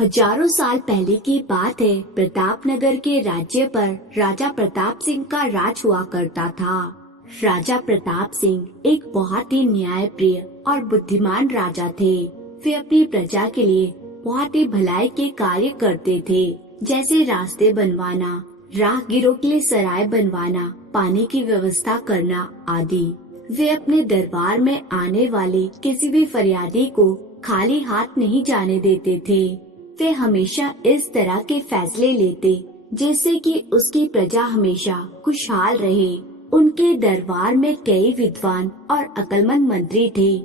हजारों साल पहले की बात है। प्रतापनगर के राज्य पर राजा प्रताप सिंह का राज हुआ करता था। राजा प्रताप सिंह एक बहुत ही न्यायप्रिय और बुद्धिमान राजा थे। वे अपनी प्रजा के लिए बहुत ही भलाई के कार्य करते थे, जैसे रास्ते बनवाना, राहगीरों के लिए सराय बनवाना, पानी की व्यवस्था करना आदि। वे अपने दरबार में आने वाले किसी भी फरियादी को खाली हाथ नहीं जाने देते थे। वे हमेशा इस तरह के फैसले लेते जिससे कि उसकी प्रजा हमेशा खुशहाल रहे। उनके दरबार में कई विद्वान और अक्लमंद मंत्री थे।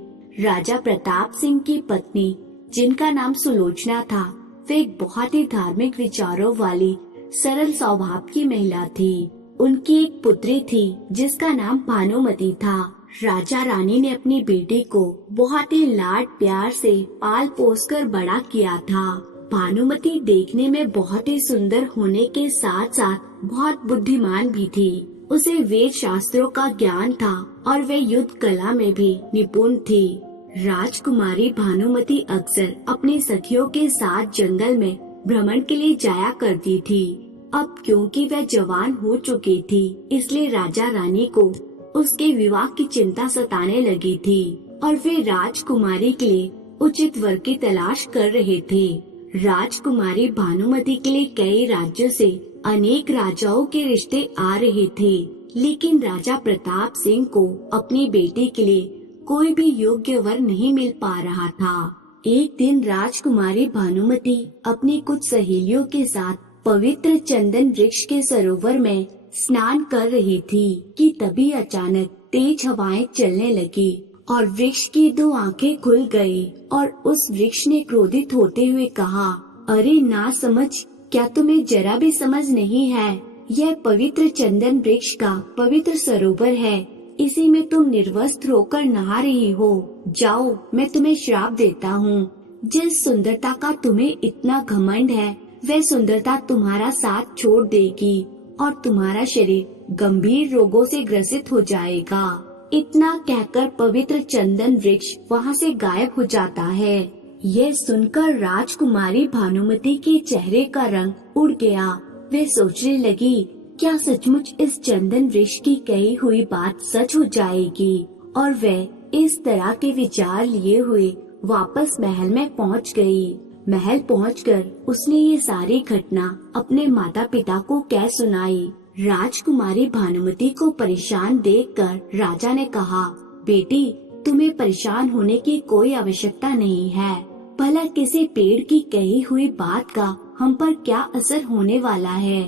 राजा प्रताप सिंह की पत्नी, जिनका नाम सुलोचना था, वे एक बहुत ही धार्मिक विचारों वाली सरल स्वभाव की महिला थी। उनकी एक पुत्री थी जिसका नाम भानुमति था। राजा रानी ने अपनी बेटी को बहुत ही लाड प्यार से पाल पोस कर बड़ा किया था। भानुमति देखने में बहुत ही सुंदर होने के साथ साथ बहुत बुद्धिमान भी थी। उसे वेद शास्त्रों का ज्ञान था और वे युद्ध कला में भी निपुण थी। राजकुमारी भानुमति अक्सर अपनी सखियों के साथ जंगल में भ्रमण के लिए जाया करती थी। अब क्योंकि वह जवान हो चुकी थी, इसलिए राजा रानी को उसके विवाह की चिंता सताने लगी थी और वे राजकुमारी के लिए उचित वर की तलाश कर रहे थे। राजकुमारी भानुमति के लिए कई राज्यों से अनेक राजाओं के रिश्ते आ रहे थे, लेकिन राजा प्रताप सिंह को अपनी बेटी के लिए कोई भी योग्य वर नहीं मिल पा रहा था। एक दिन राजकुमारी भानुमति अपनी कुछ सहेलियों के साथ पवित्र चंदन वृक्ष के सरोवर में स्नान कर रही थी कि तभी अचानक तेज हवाएं चलने लगी और वृक्ष की दो आंखें खुल गई और उस वृक्ष ने क्रोधित होते हुए कहा, अरे ना समझ, क्या तुम्हें जरा भी समझ नहीं है? यह पवित्र चंदन वृक्ष का पवित्र सरोवर है। इसी में तुम निर्वस्त्र होकर नहा रही हो। जाओ, मैं तुम्हें श्राप देता हूँ। जिस सुंदरता का तुम्हें इतना घमंड है, वह सुंदरता तुम्हारा साथ छोड़ देगी और तुम्हारा शरीर गंभीर रोगों से ग्रसित हो जाएगा। इतना कहकर पवित्र चंदन वृक्ष वहाँ से गायब हो जाता है। यह सुनकर राजकुमारी भानुमति के चेहरे का रंग उड़ गया। वे सोचने लगी, क्या सचमुच इस चंदन वृक्ष की कही हुई बात सच हो जाएगी? और वह इस तरह के विचार लिए हुए वापस महल में पहुँच गई। महल पहुंचकर उसने ये सारी घटना अपने माता पिता को कह सुनाई। राजकुमारी भानुमति को परेशान देखकर राजा ने कहा, बेटी, तुम्हें परेशान होने की कोई आवश्यकता नहीं है। भला किसी पेड़ की कही हुई बात का हम पर क्या असर होने वाला है?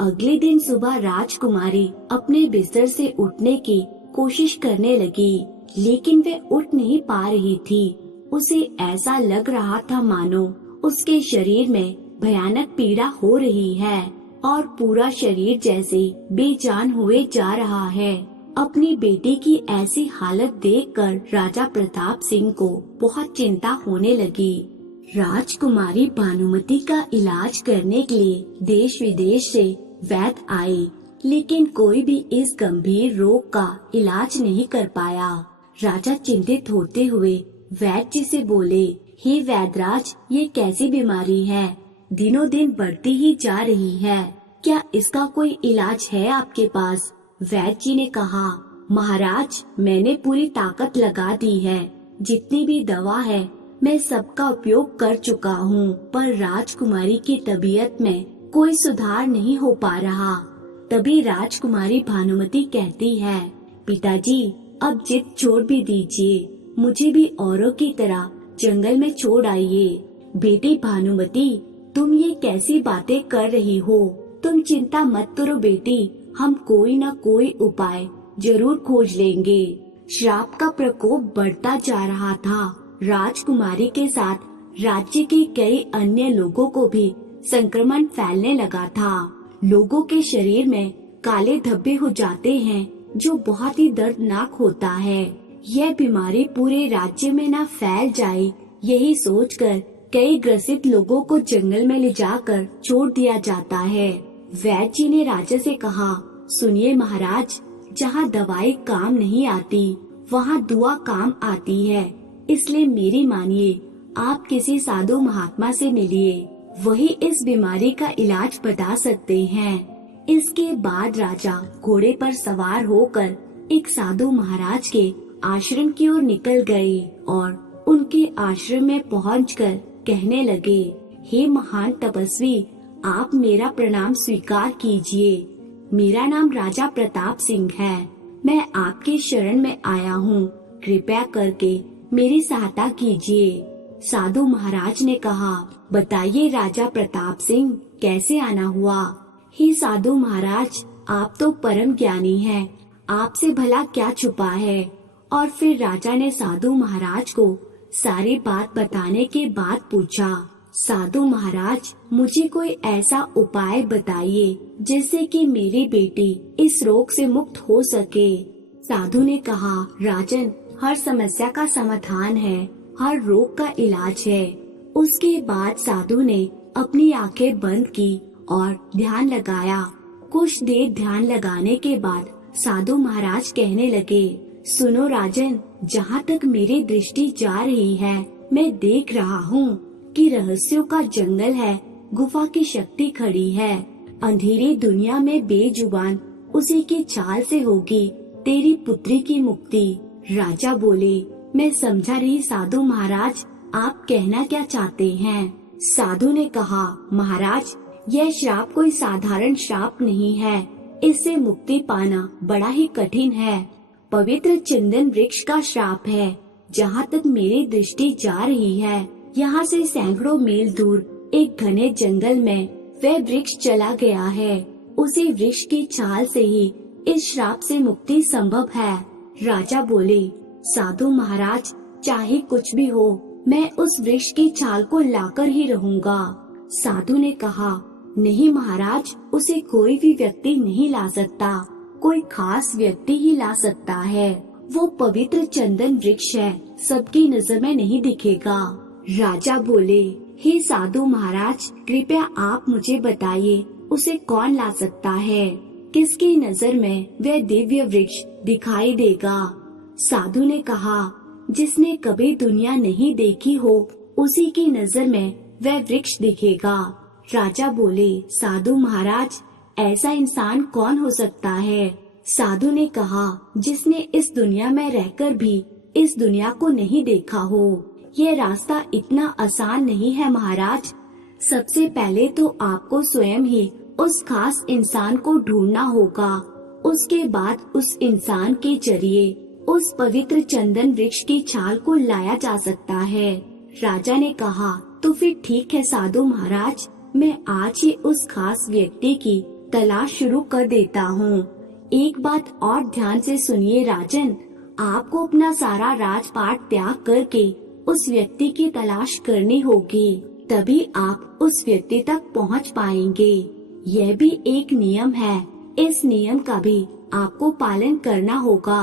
अगले दिन सुबह राजकुमारी अपने बिस्तर से उठने की कोशिश करने लगी, लेकिन वे उठ नहीं पा रही थी। उसे ऐसा लग रहा था मानो उसके शरीर में भयानक पीड़ा हो रही है और पूरा शरीर जैसे बेजान हुए जा रहा है। अपनी बेटी की ऐसी हालत देखकर राजा प्रताप सिंह को बहुत चिंता होने लगी। राजकुमारी भानुमति का इलाज करने के लिए देश विदेश से वैद्य आए, लेकिन कोई भी इस गंभीर रोग का इलाज नहीं कर पाया। राजा चिंतित होते हुए वैद्य जी से बोले, हे वैद्यराज, ये कैसी बीमारी है? दिनों दिन बढ़ती ही जा रही है। क्या इसका कोई इलाज है आपके पास? वैद्य जी ने कहा, महाराज, मैंने पूरी ताकत लगा दी है। जितनी भी दवा है मैं सबका उपयोग कर चुका हूँ, पर राजकुमारी की तबीयत में कोई सुधार नहीं हो पा रहा। तभी राजकुमारी भानुमति कहती है, पिताजी, अब जिद छोड़ भी दीजिए। मुझे भी औरों की तरह जंगल में छोड़ आइए। बेटी भानुमति, तुम ये कैसी बातें कर रही हो? तुम चिंता मत करो बेटी, हम कोई न कोई उपाय जरूर खोज लेंगे। श्राप का प्रकोप बढ़ता जा रहा था। राजकुमारी के साथ राज्य के कई अन्य लोगों को भी संक्रमण फैलने लगा था। लोगों के शरीर में काले धब्बे हो जाते हैं, जो बहुत ही दर्दनाक होता है। यह बीमारी पूरे राज्य में न फैल जाए, यही सोचकर कई ग्रसित लोगों को जंगल में ले जाकर छोड़ दिया जाता है। वैद्य जी ने राजा से कहा, सुनिए महाराज, जहाँ दवाई काम नहीं आती, वहाँ दुआ काम आती है। इसलिए मेरी मानिए, आप किसी साधु महात्मा से मिलिए, वही इस बीमारी का इलाज बता सकते हैं। इसके बाद राजा घोड़े पर सवार होकर एक साधु महाराज के आश्रम की ओर निकल गए और उनके आश्रम में पहुंचकर कहने लगे, हे महान तपस्वी, आप मेरा प्रणाम स्वीकार कीजिए। मेरा नाम राजा प्रताप सिंह है। मैं आपके शरण में आया हूँ। कृपया करके मेरी सहायता कीजिए। साधु महाराज ने कहा, बताइए राजा प्रताप सिंह, कैसे आना हुआ? हे साधु महाराज, आप तो परम ज्ञानी हैं, आपसे भला क्या छुपा है? और फिर राजा ने साधु महाराज को सारी बात बताने के बाद पूछा, साधु महाराज, मुझे कोई ऐसा उपाय बताइए जिससे कि मेरी बेटी इस रोग से मुक्त हो सके। साधु ने कहा, राजन, हर समस्या का समाधान है, हर रोग का इलाज है। उसके बाद साधु ने अपनी आंखें बंद की और ध्यान लगाया। कुछ देर ध्यान लगाने के बाद साधु महाराज कहने लगे, सुनो राजन, जहाँ तक मेरी दृष्टि जा रही है, मैं देख रहा हूँ कि रहस्यों का जंगल है, गुफा की शक्ति खड़ी है। अंधेरी दुनिया में बेजुबान उसी की चाल से होगी तेरी पुत्री की मुक्ति। राजा बोले, मैं समझा नहीं साधु महाराज, आप कहना क्या चाहते हैं? साधु ने कहा, महाराज, यह श्राप कोई साधारण श्राप नहीं है। इससे मुक्ति पाना बड़ा ही कठिन है। पवित्र चंदन वृक्ष का श्राप है। जहाँ तक मेरी दृष्टि जा रही है, यहाँ से सैकड़ों मील दूर एक घने जंगल में वह वृक्ष चला गया है। उसी वृक्ष की छाल से ही इस श्राप से मुक्ति संभव है। राजा बोले, साधु महाराज, चाहे कुछ भी हो, मैं उस वृक्ष की छाल को लाकर ही रहूंगा। साधु ने कहा, नहीं महाराज, उसे कोई भी व्यक्ति नहीं ला सकता, कोई खास व्यक्ति ही ला सकता है। वो पवित्र चंदन वृक्ष है, सबकी नजर में नहीं दिखेगा। राजा बोले, हे साधु महाराज, कृपया आप मुझे बताइए, उसे कौन ला सकता है? किसकी नजर में वह दिव्य वृक्ष दिखाई देगा? साधु ने कहा, जिसने कभी दुनिया नहीं देखी हो, उसी की नजर में वह वृक्ष दिखेगा। राजा बोले, साधु महाराज, ऐसा इंसान कौन हो सकता है? साधु ने कहा, जिसने इस दुनिया में रहकर भी इस दुनिया को नहीं देखा हो। ये रास्ता इतना आसान नहीं है महाराज। सबसे पहले तो आपको स्वयं ही उस खास इंसान को ढूंढना होगा। उसके बाद उस इंसान के जरिए उस पवित्र चंदन वृक्ष की छाल को लाया जा सकता है। राजा ने कहा, तो फिर ठीक है साधु महाराज, मैं आज ही उस खास व्यक्ति की तलाश शुरू कर देता हूँ। एक बात और ध्यान से सुनिए राजन, आपको अपना सारा राजपाट त्याग करके उस व्यक्ति की तलाश करनी होगी, तभी आप उस व्यक्ति तक पहुंच पाएंगे। यह भी एक नियम है, इस नियम का भी आपको पालन करना होगा।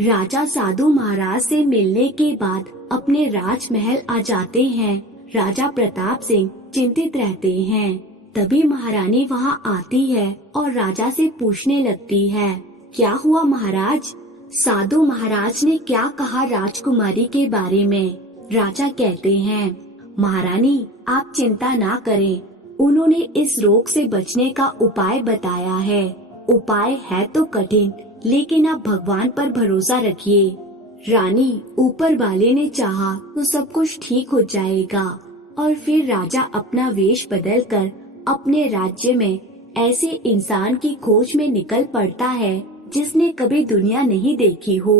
राजा साधु महाराज से मिलने के बाद अपने राजमहल आ जाते हैं। राजा प्रताप सिंह चिंतित रहते हैं। तभी महारानी वहाँ आती है और राजा से पूछने लगती है, क्या हुआ महाराज? साधु महाराज ने क्या कहा राजकुमारी के बारे में? राजा कहते हैं, महारानी, आप चिंता ना करें, उन्होंने इस रोग से बचने का उपाय बताया है। उपाय है तो कठिन, लेकिन आप भगवान पर भरोसा रखिए। रानी, ऊपर वाले ने चाहा तो सब कुछ ठीक हो जाएगा। और फिर राजा अपना वेश बदलकर अपने राज्य में ऐसे इंसान की खोज में निकल पड़ता है जिसने कभी दुनिया नहीं देखी हो।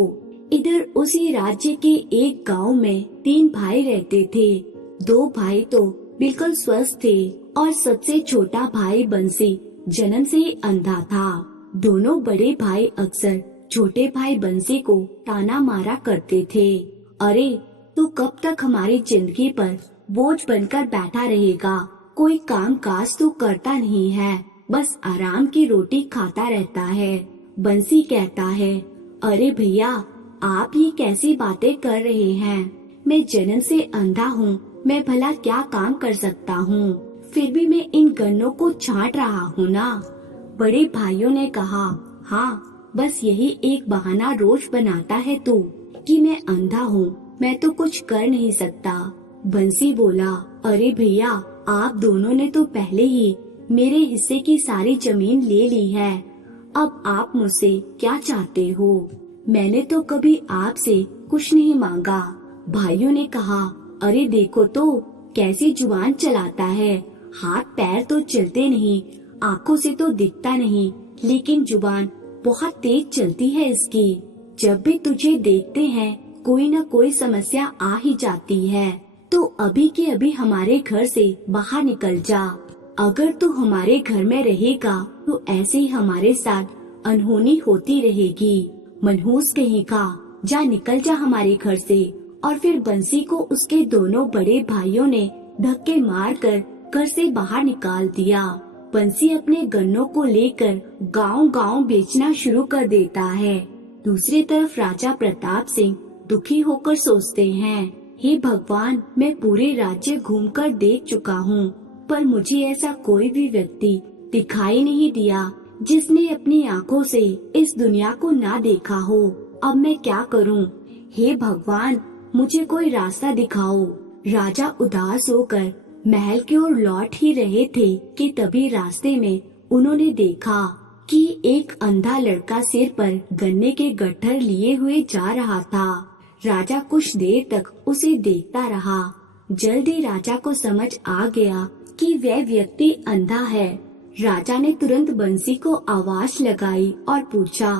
इधर उसी राज्य के एक गांव में 3 भाई रहते थे। 2 भाई तो बिल्कुल स्वस्थ थे और सबसे छोटा भाई बंसी जन्म से ही अंधा था। दोनों बड़े भाई अक्सर छोटे भाई बंसी को ताना मारा करते थे, अरे तू कब तक हमारी जिंदगी पर बोझ बनकर बैठा रहेगा? कोई काम काज तो करता नहीं है, बस आराम की रोटी खाता रहता है। बंसी कहता है, अरे भैया, आप ये कैसी बातें कर रहे हैं? मैं जन्म से अंधा हूँ, मैं भला क्या काम कर सकता हूँ? फिर भी मैं इन गन्नों को छांट रहा हूँ ना। बड़े भाइयों ने कहा, हाँ, बस यही एक बहाना रोज बनाता है तू कि मैं अंधा हूँ, मैं तो कुछ कर नहीं सकता। बंसी बोला, अरे भैया, आप दोनों ने तो पहले ही मेरे हिस्से की सारी जमीन ले ली है। अब आप मुझसे क्या चाहते हो? मैंने तो कभी आपसे कुछ नहीं मांगा। भाइयों ने कहा, अरे देखो तो कैसी जुबान चलाता है, हाथ पैर तो चलते नहीं, आंखों से तो दिखता नहीं, लेकिन जुबान बहुत तेज चलती है इसकी। जब भी तुझे देखते हैं कोई न कोई समस्या आ ही जाती है। तो अभी के अभी हमारे घर से बाहर निकल जा। अगर तू हमारे घर में रहेगा तो ऐसे ही हमारे साथ अनहोनी होती रहेगी। मनहूस कहीं का, जा निकल जा हमारे घर से। और फिर बंसी को उसके दोनों बड़े भाइयों ने धक्के मारकर घर से बाहर निकाल दिया। बंसी अपने गन्नों को लेकर गांव-गांव बेचना शुरू कर देता है। दूसरी तरफ राजा प्रताप सिंह दुखी होकर सोचते हैं, हे भगवान, मैं पूरे राज्य घूमकर देख चुका हूँ, पर मुझे ऐसा कोई भी व्यक्ति दिखाई नहीं दिया जिसने अपनी आँखों से इस दुनिया को ना देखा हो। अब मैं क्या करूँ? हे भगवान, मुझे कोई रास्ता दिखाओ। राजा उदास होकर महल की ओर लौट ही रहे थे कि तभी रास्ते में उन्होंने देखा कि एक अंधा लड़का सिर पर गन्ने के गट्ठर लिए हुए जा रहा था। राजा कुछ देर तक उसे देखता रहा। जल्दी राजा को समझ आ गया कि वह व्यक्ति अंधा है। राजा ने तुरंत बंसी को आवाज लगाई और पूछा,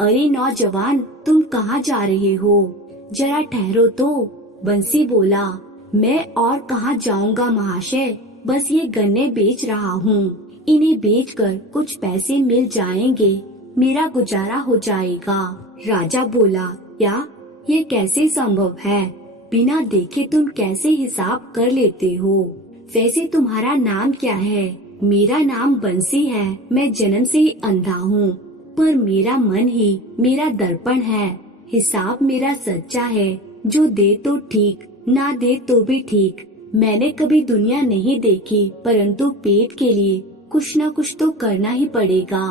अरे नौजवान, तुम कहाँ जा रहे हो? जरा ठहरो तो। बंसी बोला, मैं और कहाँ जाऊँगा महाशय, बस ये गन्ने बेच रहा हूँ। इन्हें बेचकर कुछ पैसे मिल जाएंगे, मेरा गुजारा हो जाएगा। राजा बोला, क्या ये कैसे संभव है? बिना देखे तुम कैसे हिसाब कर लेते हो? वैसे तुम्हारा नाम क्या है? मेरा नाम बंसी है। मैं जन्म से ही अंधा हूँ, पर मेरा मन ही मेरा दर्पण है। हिसाब मेरा सच्चा है, जो दे तो ठीक, ना दे तो भी ठीक। मैंने कभी दुनिया नहीं देखी, परंतु पेट के लिए कुछ न कुछ तो करना ही पड़ेगा,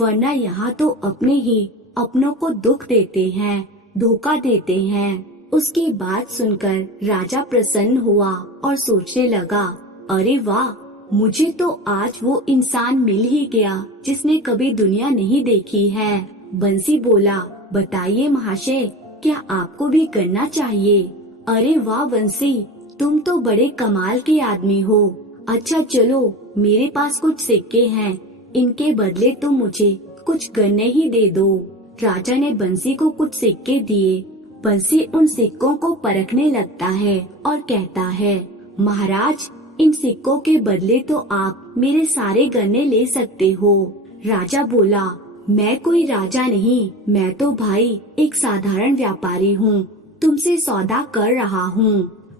वरना यहाँ तो अपने ही अपनों को दुख देते हैं, धोखा देते हैं। उसकी बात सुनकर राजा प्रसन्न हुआ और सोचने लगा, अरे वाह, मुझे तो आज वो इंसान मिल ही गया जिसने कभी दुनिया नहीं देखी है। बंसी बोला, बताइए महाशय, क्या आपको भी करना चाहिए? अरे वाह बंसी, तुम तो बड़े कमाल के आदमी हो। अच्छा चलो, मेरे पास कुछ सिक्के हैं, इनके बदले तुम मुझे कुछ गन्ने ही दे दो। राजा ने बंसी को कुछ सिक्के दिए। बंसी उन सिक्कों को परखने लगता है और कहता है, महाराज, इन सिक्कों के बदले तो आप मेरे सारे गन्ने ले सकते हो। राजा बोला, मैं कोई राजा नहीं, मैं तो भाई एक साधारण व्यापारी हूँ, तुमसे सौदा कर रहा हूँ।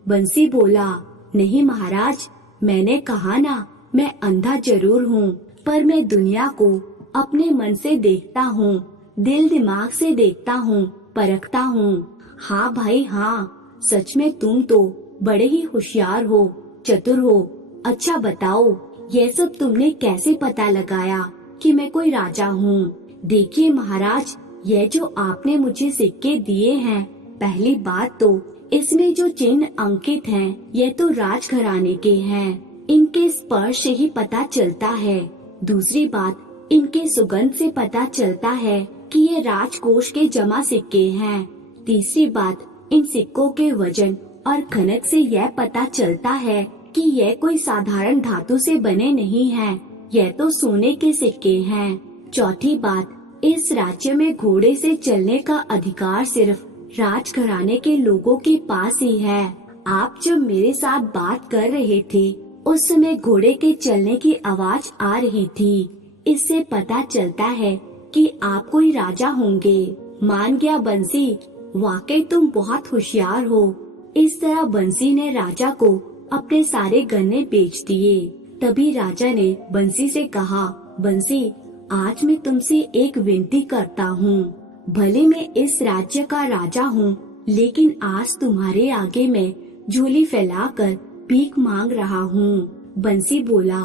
बंसी बोला, नहीं महाराज, मैंने कहा ना, मैं अंधा जरूर हूँ, पर मैं दुनिया को अपने मन से देखता हूँ, दिल दिमाग से देखता हूँ, परखता हूँ। हाँ भाई हाँ, सच में तुम तो बड़े ही होशियार हो, चतुर हो। अच्छा बताओ, ये सब तुमने कैसे पता लगाया कि मैं कोई राजा हूँ? देखिए महाराज, ये जो आपने मुझे सिक्के दिए हैं, पहली बात तो इसमें जो चिन्ह अंकित हैं, ये तो राजघराने के हैं। इनके स्पर्श से ही पता चलता है। दूसरी बात, इनके सुगंध से पता चलता है कि ये राजकोष के जमा सिक्के हैं। तीसरी बात, इन सिक्कों के वजन और खनक से यह पता चलता है कि यह कोई साधारण धातु से बने नहीं हैं, यह तो सोने के सिक्के हैं। चौथी बात, इस राज्य में घोड़े से चलने का अधिकार सिर्फ राजघराने के लोगों के पास ही है। आप जब मेरे साथ बात कर रहे थे, उस समय घोड़े के चलने की आवाज आ रही थी। इससे पता चलता है कि आप कोई राजा होंगे। मान गया बंसी, वाकई तुम बहुत होशियार हो। इस तरह बंसी ने राजा को अपने सारे गन्ने बेच दिए। तभी राजा ने बंसी से कहा, बंसी, आज मैं तुमसे एक विनती करता हूँ। भले मैं इस राज्य का राजा हूँ, लेकिन आज तुम्हारे आगे मैं झोली फैलाकर भीख मांग रहा हूँ। बंसी बोला,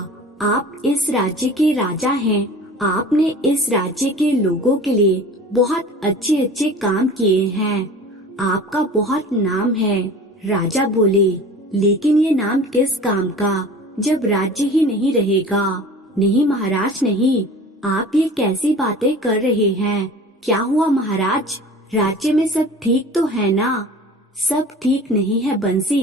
आप इस राज्य के राजा हैं, आपने इस राज्य के लोगों के लिए बहुत अच्छे अच्छे काम किए हैं, आपका बहुत नाम है। राजा बोले, लेकिन ये नाम किस काम का, जब राज्य ही नहीं रहेगा। नहीं महाराज नहीं, आप ये कैसी बातें कर रहे हैं। क्या हुआ महाराज, राज्य में सब ठीक तो है ना। सब ठीक नहीं है बंसी,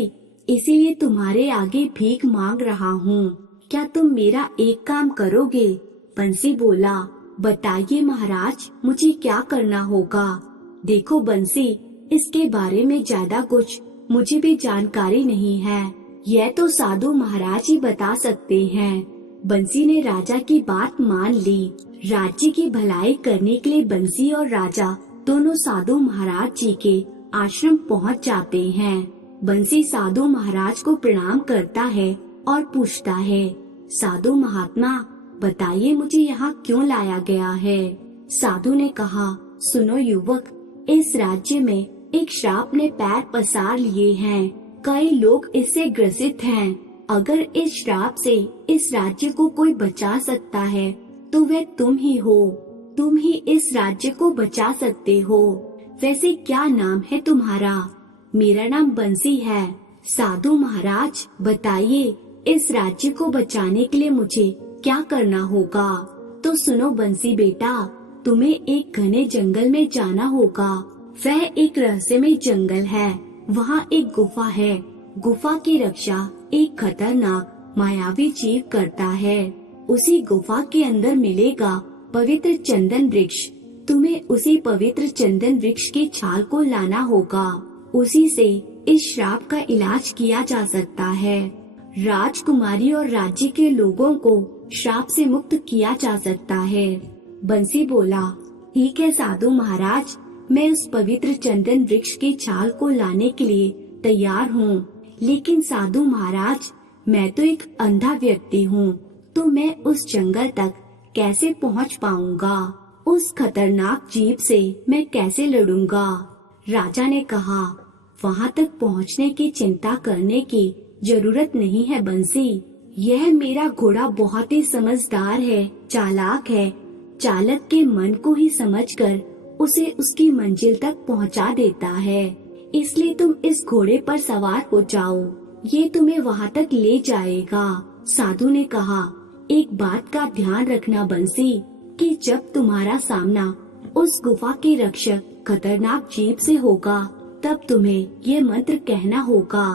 इसीलिए तुम्हारे आगे भीख मांग रहा हूँ। क्या तुम मेरा एक काम करोगे। बंसी बोला, बताइए महाराज, मुझे क्या करना होगा। देखो बंसी, इसके बारे में ज्यादा कुछ मुझे भी जानकारी नहीं है, यह तो साधु महाराज ही बता सकते हैं। बंसी ने राजा की बात मान ली। राज्य की भलाई करने के लिए बंसी और राजा दोनों साधु महाराज जी के आश्रम पहुंच जाते हैं। बंसी साधु महाराज को प्रणाम करता है और पूछता है, साधु महात्मा बताइए मुझे यहाँ क्यों लाया गया है। साधु ने कहा, सुनो युवक, इस राज्य में एक श्राप ने पैर पसार लिए हैं। कई लोग इससे ग्रसित हैं। अगर इस श्राप से इस राज्य को कोई बचा सकता है तो वह तुम ही हो। तुम ही इस राज्य को बचा सकते हो। वैसे क्या नाम है तुम्हारा। मेरा नाम बंसी है। साधु महाराज बताइए, इस राज्य को बचाने के लिए मुझे क्या करना होगा। तो सुनो बंसी बेटा, तुम्हें एक घने जंगल में जाना होगा। वह एक रहस्यमय जंगल है। वहाँ एक गुफा है। गुफा की रक्षा एक खतरनाक मायावी जीव करता है। उसी गुफा के अंदर मिलेगा पवित्र चंदन वृक्ष। तुम्हें उसी पवित्र चंदन वृक्ष की छाल को लाना होगा। उसी से इस श्राप का इलाज किया जा सकता है। राजकुमारी और राज्य के लोगों को श्राप से मुक्त किया जा सकता है। बंसी बोला, ठीक है साधु महाराज, मैं उस पवित्र चंदन वृक्ष की छाल को लाने के लिए तैयार हूँ। लेकिन साधु महाराज, मैं तो एक अंधा व्यक्ति हूँ, तो मैं उस जंगल तक कैसे पहुँच पाऊंगा। उस खतरनाक जीव से मैं कैसे लड़ूंगा। राजा ने कहा, वहाँ तक पहुँचने की चिंता करने की जरूरत नहीं है बंसी। यह मेरा घोड़ा बहुत ही समझदार है, चालाक है। चालक के मन को ही समझकर उसे उसकी मंजिल तक पहुंचा देता है। इसलिए तुम इस घोड़े पर सवार हो जाओ, ये तुम्हें वहाँ तक ले जाएगा। साधु ने कहा, एक बात का ध्यान रखना बंसी, कि जब तुम्हारा सामना उस गुफा के रक्षक खतरनाक जीव से होगा, तब तुम्हें ये मंत्र कहना होगा।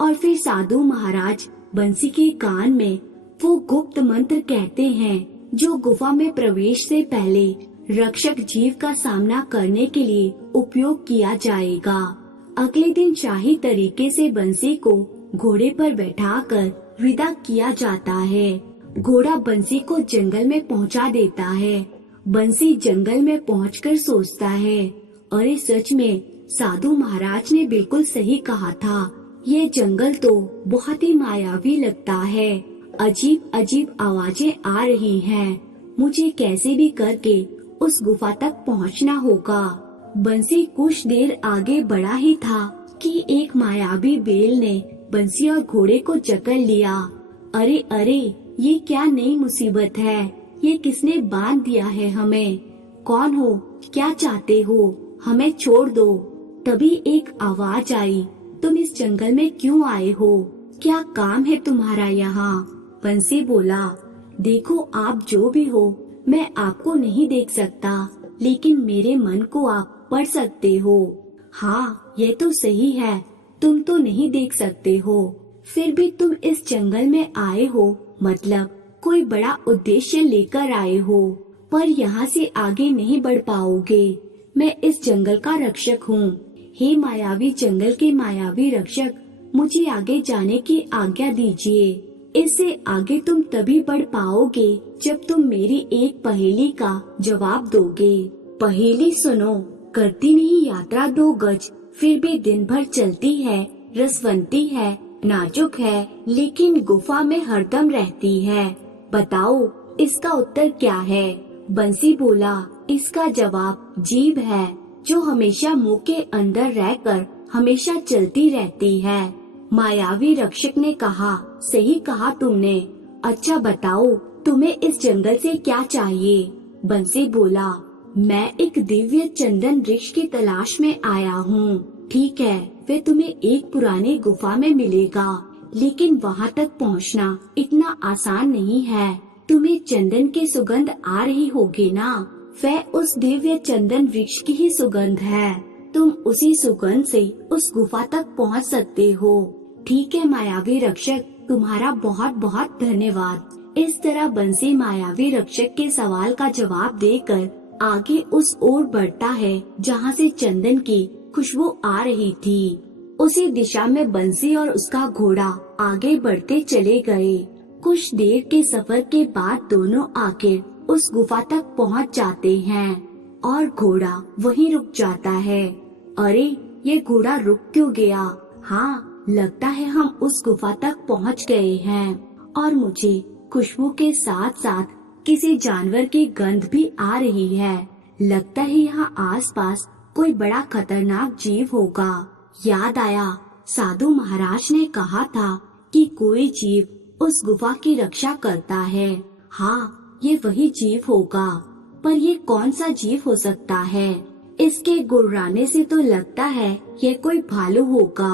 और फिर साधु महाराज बंसी के कान में वो गुप्त मंत्र कहते हैं, जो गुफा में प्रवेश से पहले रक्षक जीव का सामना करने के लिए उपयोग किया जाएगा। अगले दिन शाही तरीके से बंसी को घोड़े पर बैठाकर विदा किया जाता है। घोड़ा बंसी को जंगल में पहुंचा देता है। बंसी जंगल में पहुंचकर सोचता है, अरे सच में साधु महाराज ने बिल्कुल सही कहा था। ये जंगल तो बहुत ही मायावी लगता है। अजीब अजीब आवाजें आ रही हैं। मुझे कैसे भी करके उस गुफा तक पहुंचना होगा। बंसी कुछ देर आगे बढ़ा ही था कि एक मायावी बेल ने बंसी और घोड़े को जकड़ लिया। अरे अरे, ये क्या नई मुसीबत है। ये किसने बांध दिया है हमें। कौन हो, क्या चाहते हो, हमें छोड़ दो। तभी एक आवाज आई, तुम इस जंगल में क्यों आए हो, क्या काम है तुम्हारा यहाँ। बंसी बोला, देखो आप जो भी हो, मैं आपको नहीं देख सकता, लेकिन मेरे मन को आप पढ़ सकते हो। हाँ, ये तो सही है, तुम तो नहीं देख सकते हो, फिर भी तुम इस जंगल में आए हो, मतलब कोई बड़ा उद्देश्य लेकर आए हो। पर यहाँ से आगे नहीं बढ़ पाओगे। मैं इस जंगल का रक्षक हूँ। हे मायावी जंगल के मायावी रक्षक, मुझे आगे जाने की आज्ञा दीजिए। इससे आगे तुम तभी बढ़ पाओगे जब तुम मेरी एक पहेली का जवाब दोगे। पहेली सुनो। करती नहीं यात्रा 2 गज, फिर भी दिन भर चलती है, रसवंती है, नाजुक है, लेकिन गुफा में हरदम रहती है। बताओ इसका उत्तर क्या है। बंसी बोला, इसका जवाब जीभ है, जो हमेशा मुंह के अंदर रहकर हमेशा चलती रहती है। मायावी रक्षक ने कहा, सही कहा तुमने। अच्छा बताओ, तुम्हें इस जंगल से क्या चाहिए। बंसी बोला, मैं एक दिव्य चंदन वृक्ष की तलाश में आया हूँ। ठीक है, वे तुम्हें एक पुरानी गुफा में मिलेगा, लेकिन वहाँ तक पहुँचना इतना आसान नहीं है। तुम्हें चंदन की सुगंध आ रही होगी ना? वह उस दिव्य चंदन वृक्ष की ही सुगंध है। तुम उसी सुगंध से उस गुफा तक पहुँच सकते हो। ठीक है मायावी रक्षक, तुम्हारा बहुत बहुत धन्यवाद। इस तरह बंसी मायावी रक्षक के सवाल का जवाब देकर आगे उस ओर बढ़ता है जहाँ से चंदन की खुशबू आ रही थी। उसी दिशा में बंसी और उसका घोड़ा आगे बढ़ते चले गए। कुछ देर के सफर के बाद दोनों आखिर उस गुफा तक पहुँच जाते हैं और घोड़ा वहीं रुक जाता है। अरे, ये घोड़ा रुक क्यों गया? हाँ, लगता है हम उस गुफा तक पहुँच गए हैं और मुझे खुशबू के साथ साथ किसी जानवर की गंध भी आ रही है। लगता है यहाँ आसपास कोई बड़ा खतरनाक जीव होगा। याद आया, साधु महाराज ने कहा था कि कोई जीव उस गुफा की रक्षा करता है। हाँ, ये वही जीव होगा, पर ये कौन सा जीव हो सकता है? इसके गुर्राने से तो लगता है ये कोई भालू होगा।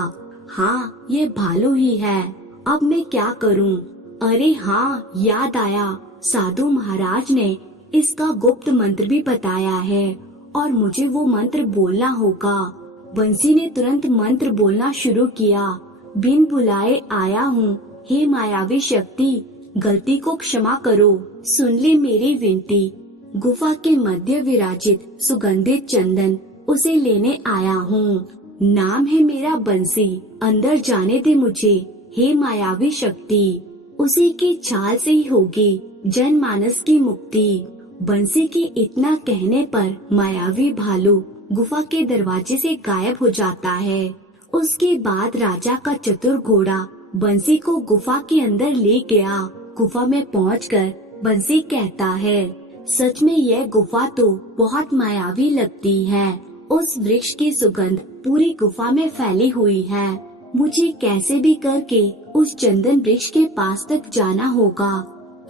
हाँ, ये भालू ही है। अब मैं क्या करूं? अरे हाँ, याद आया, साधु महाराज ने इसका गुप्त मंत्र भी बताया है और मुझे वो मंत्र बोलना होगा। बंसी ने तुरंत मंत्र बोलना शुरू किया। बिन बुलाए आया हूँ, हे मायावी शक्ति, गलती को क्षमा करो, सुन ले मेरी विनती। गुफा के मध्य विराजित सुगंधित चंदन उसे लेने आया हूँ। नाम है मेरा बंसी, अंदर जाने दे मुझे, हे मायावी शक्ति। उसी की छाल से ही होगी जनमानस की मुक्ति। बंसी की इतना कहने पर मायावी भालू गुफा के दरवाजे से गायब हो जाता है। उसके बाद राजा का चतुर घोड़ा बंसी को गुफा के अंदर ले गया। गुफा में पहुंचकर बंसी कहता है, सच में यह गुफा तो बहुत मायावी लगती है। उस वृक्ष की सुगंध पूरी गुफा में फैली हुई है। मुझे कैसे भी करके उस चंदन वृक्ष के पास तक जाना होगा।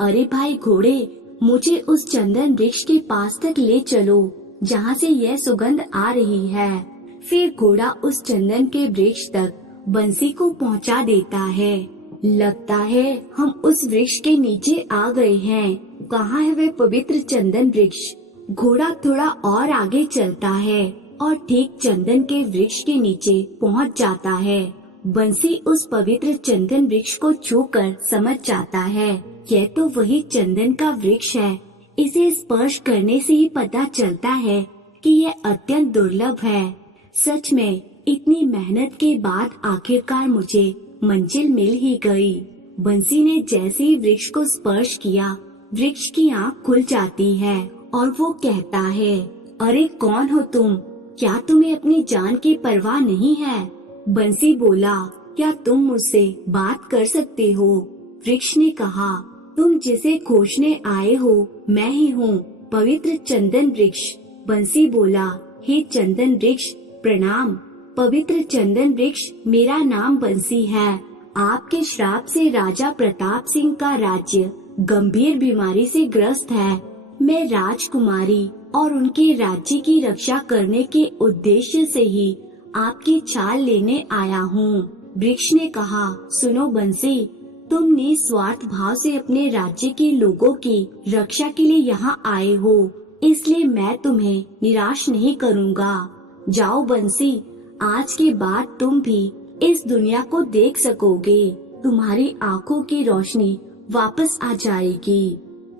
अरे भाई घोड़े, मुझे उस चंदन वृक्ष के पास तक ले चलो जहाँ से यह सुगंध आ रही है। फिर घोड़ा उस चंदन के वृक्ष तक बंसी को पहुँचा देता है। लगता है हम उस वृक्ष के नीचे आ गए हैं। कहाँ है वह पवित्र चंदन वृक्ष? घोड़ा थोड़ा और आगे चलता है और ठीक चंदन के वृक्ष के नीचे पहुँच जाता है। बंसी उस पवित्र चंदन वृक्ष को छूकर समझ जाता है, यह तो वही चंदन का वृक्ष है। इसे स्पर्श करने से ही पता चलता है कि यह अत्यंत दुर्लभ है। सच में इतनी मेहनत के बाद आखिरकार मुझे मंजिल मिल ही गई। बंसी ने जैसे ही वृक्ष को स्पर्श किया, वृक्ष की आँख खुल जाती है और वो कहता है, अरे कौन हो तुम? क्या तुम्हें अपनी जान की परवाह नहीं है? बंसी बोला, क्या तुम मुझसे बात कर सकते हो? वृक्ष ने कहा, तुम जिसे खोजने आए हो मैं ही हूँ, पवित्र चंदन वृक्ष। बंसी बोला, हे चंदन वृक्ष प्रणाम। पवित्र चंदन वृक्ष, मेरा नाम बंसी है। आपके श्राप से राजा प्रताप सिंह का राज्य गंभीर बीमारी से ग्रस्त है। मैं राजकुमारी और उनके राज्य की रक्षा करने के उद्देश्य से ही आपकी छाल लेने आया हूँ। वृक्ष ने कहा, सुनो बंसी, तुम निस्वार्थ भाव से अपने राज्य के लोगों की रक्षा के लिए यहाँ आए हो, इसलिए मैं तुम्हें निराश नहीं करूँगा। जाओ बंसी, आज के बाद तुम भी इस दुनिया को देख सकोगे। तुम्हारी आँखों की रोशनी वापस आ जाएगी।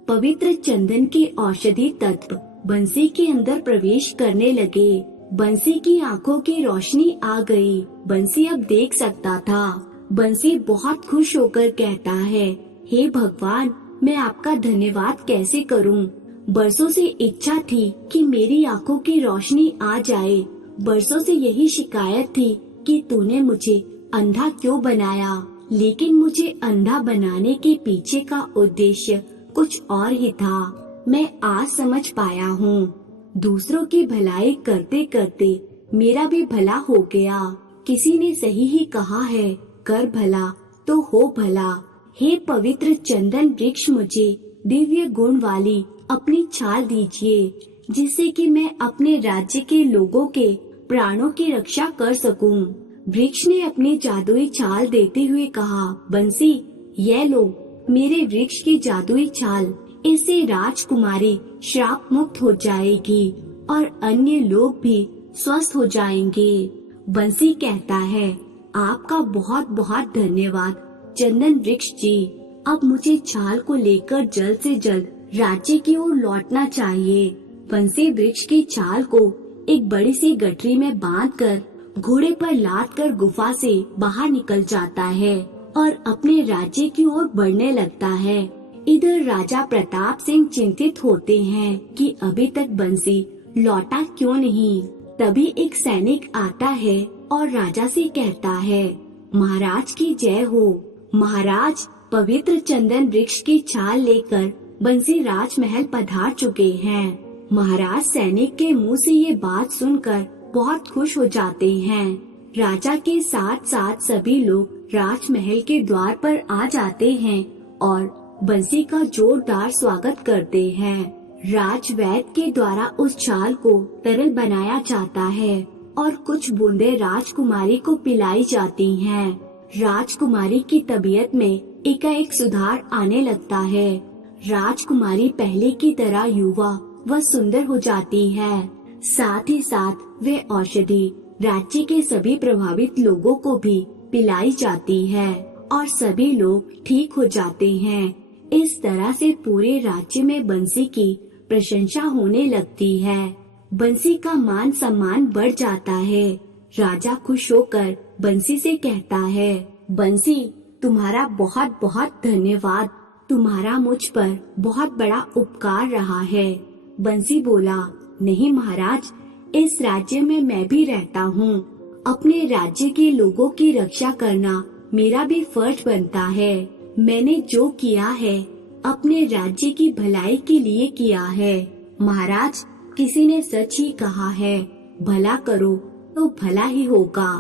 पवित्र चंदन के औषधि तत्व बंसी के अंदर प्रवेश करने लगे। बंसी की आँखों की रोशनी आ गई। बंसी अब देख सकता था। बंसी बहुत खुश होकर कहता है, हे भगवान, मैं आपका धन्यवाद कैसे करूं? बरसों से इच्छा थी कि मेरी आँखों की रोशनी आ जाए। बरसों से यही शिकायत थी कि तूने मुझे अंधा क्यों बनाया। लेकिन मुझे अंधा बनाने के पीछे का उद्देश्य कुछ और ही था। मैं आज समझ पाया हूँ। दूसरों की भलाई करते करते मेरा भी भला हो गया। किसी ने सही ही कहा है, कर भला तो हो भला। हे पवित्र चंदन वृक्ष, मुझे दिव्य गुण वाली अपनी छाल दीजिए, जिससे कि मैं अपने राज्य के लोगों के प्राणों की रक्षा कर सकूं। वृक्ष ने अपनी जादुई छाल देते हुए कहा, बंसी, ये लो मेरे वृक्ष की जादुई छाल। इससे राजकुमारी श्राप मुक्त हो जाएगी और अन्य लोग भी स्वस्थ हो जाएंगे। बंसी कहता है, आपका बहुत बहुत धन्यवाद चंदन वृक्ष जी। अब मुझे छाल को लेकर जल्द से जल्द राज्य की ओर लौटना चाहिए। बंसी वृक्ष की छाल को एक बड़ी सी गठरी में बांधकर घोड़े पर लाद कर गुफा से बाहर निकल जाता है और अपने राज्य की ओर बढ़ने लगता है। इधर राजा प्रताप सिंह चिंतित होते हैं कि अभी तक बंसी लौटा क्यों नहीं। तभी एक सैनिक आता है और राजा से कहता है, महाराज की जय हो। महाराज पवित्र चंदन वृक्ष की छाल लेकर बंसी राजमहल पधार चुके हैं। महाराज सैनिक के मुंह से ये बात सुनकर बहुत खुश हो जाते हैं। राजा के साथ साथ सभी लोग राजमहल के द्वार पर आ जाते हैं और बंसी का जोरदार स्वागत करते हैं। राजवैद्य के द्वारा उस छाल को तरल बनाया जाता है और कुछ बूंदे राजकुमारी को पिलाई जाती हैं। राजकुमारी की तबीयत में एकाएक सुधार आने लगता है। राजकुमारी पहले की तरह युवा व सुंदर हो जाती है। साथ ही साथ वे औषधि राज्य के सभी प्रभावित लोगों को भी पिलाई जाती है और सभी लोग ठीक हो जाते हैं। इस तरह से पूरे राज्य में बंसी की प्रशंसा होने लगती है। बंसी का मान सम्मान बढ़ जाता है। राजा खुश होकर बंसी से कहता है, बंसी, तुम्हारा बहुत बहुत धन्यवाद। तुम्हारा मुझ पर बहुत बड़ा उपकार रहा है। बंसी बोला, नहीं महाराज, इस राज्य में मैं भी रहता हूँ। अपने राज्य के लोगों की रक्षा करना मेरा भी फर्ज बनता है। मैंने जो किया है अपने राज्य की भलाई के लिए किया है। महाराज, किसी ने सच ही कहा है, भला करो तो भला ही होगा।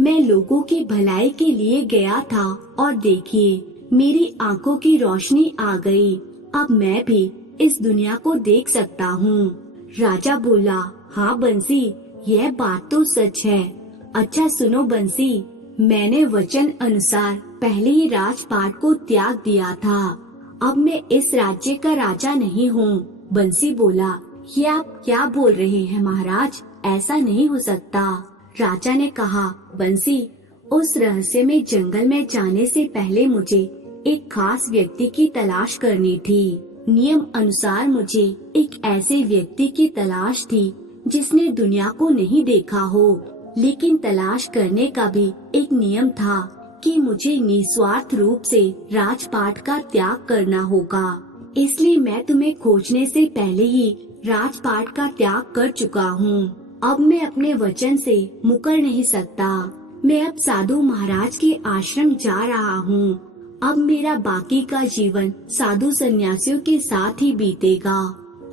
मैं लोगों की भलाई के लिए गया था और देखिए मेरी आंखों की रोशनी आ गई। अब मैं भी इस दुनिया को देख सकता हूँ। राजा बोला, हाँ बंसी, यह बात तो सच है। अच्छा सुनो बंसी, मैंने वचन अनुसार पहले ही राजपाट को त्याग दिया था। अब मैं इस राज्य का राजा नहीं हूँ। बंसी बोला, ये आप क्या बोल रहे हैं महाराज, ऐसा नहीं हो सकता। राजा ने कहा, बंसी, उस रहस्यमय जंगल में जाने से पहले मुझे एक खास व्यक्ति की तलाश करनी थी। नियम अनुसार मुझे एक ऐसे व्यक्ति की तलाश थी जिसने दुनिया को नहीं देखा हो। लेकिन तलाश करने का भी एक नियम था कि मुझे निस्वार्थ रूप से राजपाट का त्याग करना होगा। इसलिए मैं तुम्हें खोजने से पहले ही राजपाट का त्याग कर चुका हूँ। अब मैं अपने वचन से मुकर नहीं सकता। मैं अब साधु महाराज के आश्रम जा रहा हूँ। अब मेरा बाकी का जीवन साधु सन्यासियों के साथ ही बीतेगा।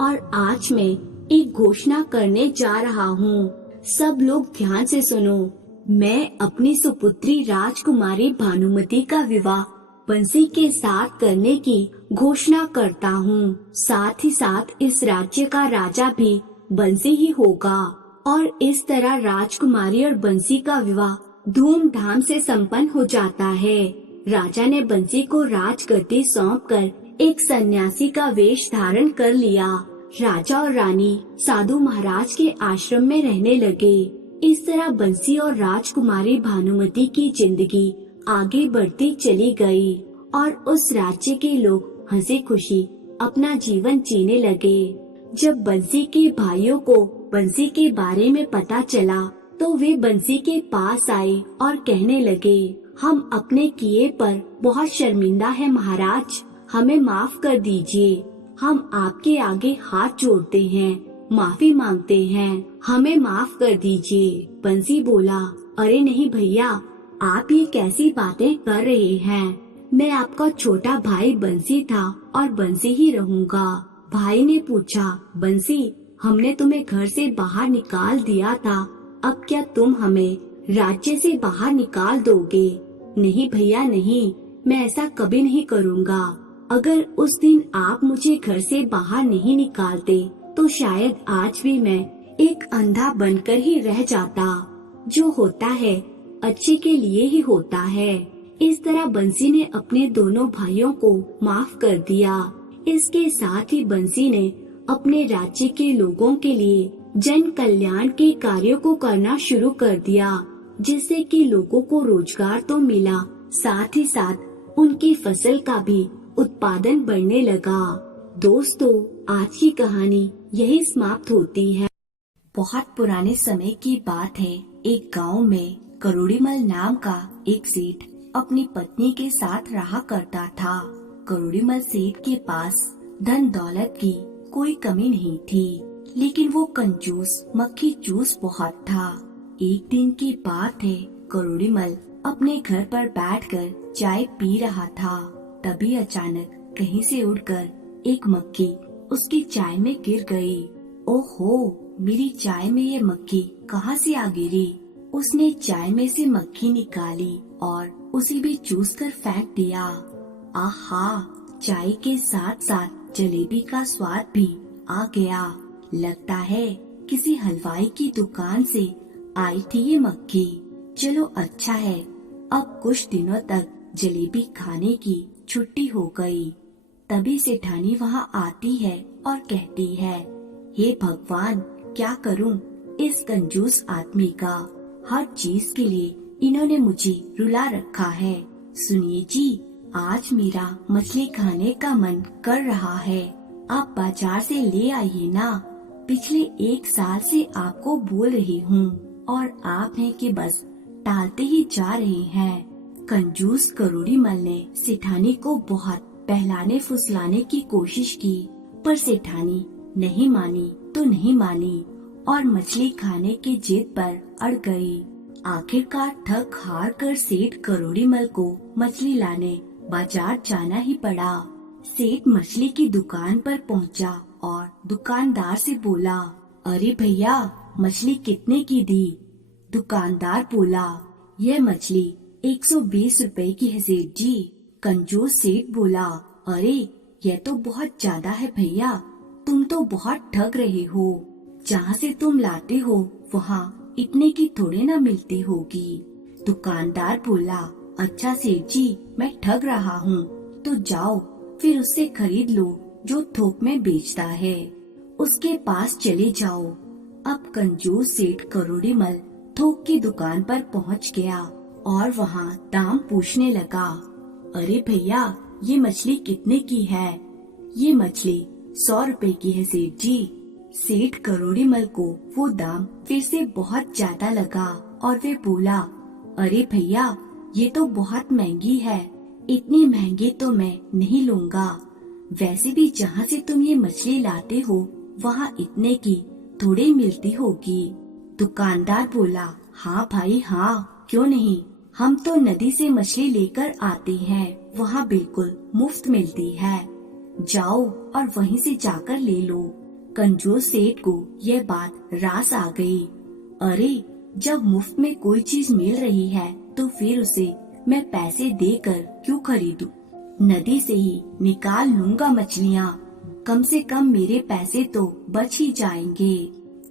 और आज मैं एक घोषणा करने जा रहा हूँ। सब लोग ध्यान से सुनो। मैं अपनी सुपुत्री राजकुमारी भानुमति का विवाह बंसी के साथ करने की घोषणा करता हूँ। साथ ही साथ इस राज्य का राजा भी बंसी ही होगा। और इस तरह राजकुमारी और बंसी का विवाह धूमधाम से संपन्न हो जाता है। राजा ने बंसी को राजगद्दी सौंपकर एक सन्यासी का वेश धारण कर लिया। राजा और रानी साधु महाराज के आश्रम में रहने लगे। इस तरह बंसी और राजकुमारी भानुमति की जिंदगी आगे बढ़ती चली गई और उस राज्य के लोग हंसी खुशी अपना जीवन जीने लगे। जब बंसी के भाइयों को बंसी के बारे में पता चला तो वे बंसी के पास आए और कहने लगे, हम अपने किए पर बहुत शर्मिंदा है महाराज, हमें माफ कर दीजिए। हम आपके आगे हाथ जोड़ते हैं, माफी मांगते हैं, हमें माफ कर दीजिए। बंसी बोला, अरे नहीं भैया, आप ये कैसी बातें कर रहे हैं। मैं आपका छोटा भाई बंसी था और बंसी ही रहूंगा। भाई ने पूछा, बंसी, हमने तुम्हें घर से बाहर निकाल दिया था, अब क्या तुम हमें राज्य से बाहर निकाल दोगे? नहीं भैया नहीं, मैं ऐसा कभी नहीं करूँगा। अगर उस दिन आप मुझे घर से बाहर नहीं निकालते तो शायद आज भी मैं एक अंधा बनकर ही रह जाता। जो होता है अच्छे के लिए ही होता है। इस तरह बंसी ने अपने दोनों भाइयों को माफ कर दिया। इसके साथ ही बंसी ने अपने राज्य के लोगों के लिए जन कल्याण के कार्यों को करना शुरू कर दिया, जिससे कि लोगों को रोजगार तो मिला, साथ ही साथ उनकी फसल का भी उत्पादन बढ़ने लगा। दोस्तों, आज की कहानी यही समाप्त होती है। बहुत पुराने समय की बात है। एक गांव में करोड़ीमल नाम का एक सेठ अपनी पत्नी के साथ रहा करता था। करोड़ीमल सेठ के पास धन दौलत की कोई कमी नहीं थी, लेकिन वो कंजूस मक्खी चूस बहुत था। एक दिन की बात है, करोड़ीमल अपने घर पर बैठकर चाय पी रहा था। तभी अचानक कहीं से उड़कर एक मक्खी उसकी चाय में गिर गई। ओहो, मेरी चाय में ये मक्खी कहाँ से आ गिरी? उसने चाय में से मक्खी निकाली और उसे भी चूस कर फेंक दिया। आहा, चाय के साथ साथ जलेबी का स्वाद भी आ गया। लगता है किसी हलवाई की दुकान से आई थी ये मक्खी। चलो अच्छा है, अब कुछ दिनों तक जलेबी खाने की छुट्टी हो गई। तभी सेठानी वहाँ आती है और कहती है, हे भगवान, क्या करूँ इस कंजूस आदमी का। हर चीज के लिए इन्होंने मुझे रुला रखा है। सुनिए जी, आज मेरा मछली खाने का मन कर रहा है। आप बाजार से ले आइए ना। पिछले 1 साल से आपको बोल रही हूँ और आप हैं कि बस टालते ही जा रहे हैं। कंजूस करोड़ीमल ने सेठानी को बहुत बहलाने फुसलाने की कोशिश की, पर सेठानी नहीं मानी तो नहीं मानी और मछली खाने की जिद पर अड़ गई। आखिरकार थक हार कर सेठ करोड़ीमल को मछली लाने बाजार जाना ही पड़ा। सेठ मछली की दुकान पर पहुंचा और दुकानदार से बोला, अरे भैया, मछली कितने की दी? दुकानदार बोला, यह मछली 120 रुपए की है सेठ जी। कंजूस सेठ बोला, अरे यह तो बहुत ज्यादा है भैया, तुम तो बहुत ठग रहे हो। जहाँ से तुम लाते हो वहाँ इतने की थोड़े ना मिलती होगी। दुकानदार बोला, अच्छा सेठ जी, मैं ठग रहा हूँ तो जाओ फिर उससे खरीद लो जो थोक में बेचता है, उसके पास चले जाओ। अब कंजूस सेठ करोड़ीमल थोक की दुकान पर पहुँच गया और वहाँ दाम पूछने लगा। अरे भैया, ये मछली कितने की है? ये मछली 100 रुपए की है सेठ जी। सेठ करोड़ीमल को वो दाम फिर से बहुत ज्यादा लगा और वे बोला, अरे भैया, ये तो बहुत महंगी है, इतनी महंगी तो मैं नहीं लूँगा। वैसे भी जहाँ से तुम ये मछली लाते हो वहाँ इतने की थोड़ी मिलती होगी। दुकानदार बोला, हाँ भाई हाँ, क्यों नहीं, हम तो नदी से मछली लेकर आते हैं, वहाँ बिल्कुल मुफ्त मिलती है, जाओ और वहीं से जाकर ले लो। कंजूस सेठ को यह बात रास आ गई। अरे, जब मुफ्त में कोई चीज मिल रही है तो फिर उसे मैं पैसे देकर क्यों खरीदूं? नदी से ही निकाल लूंगा मछलियाँ, कम से कम मेरे पैसे तो बच ही जाएंगे।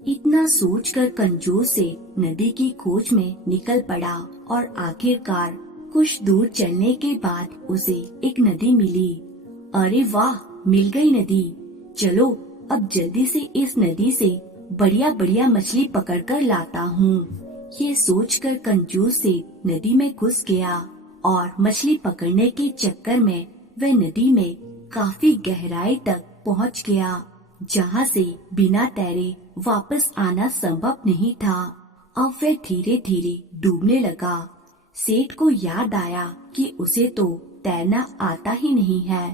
इतना सोचकर कंजूस से नदी की खोज में निकल पड़ा और आखिरकार कुछ दूर चलने के बाद उसे एक नदी मिली। अरे वाह, मिल गई नदी, चलो अब जल्दी से इस नदी से बढ़िया बढ़िया मछली पकड़कर लाता हूँ। ये सोचकर कंजूस से नदी में घुस गया और मछली पकड़ने के चक्कर में वह नदी में काफी गहराई तक पहुँच गया, जहाँ से बिना तैरे वापस आना संभव नहीं था। अब वह धीरे धीरे डूबने लगा। सेठ को याद आया कि उसे तो तैरना आता ही नहीं है।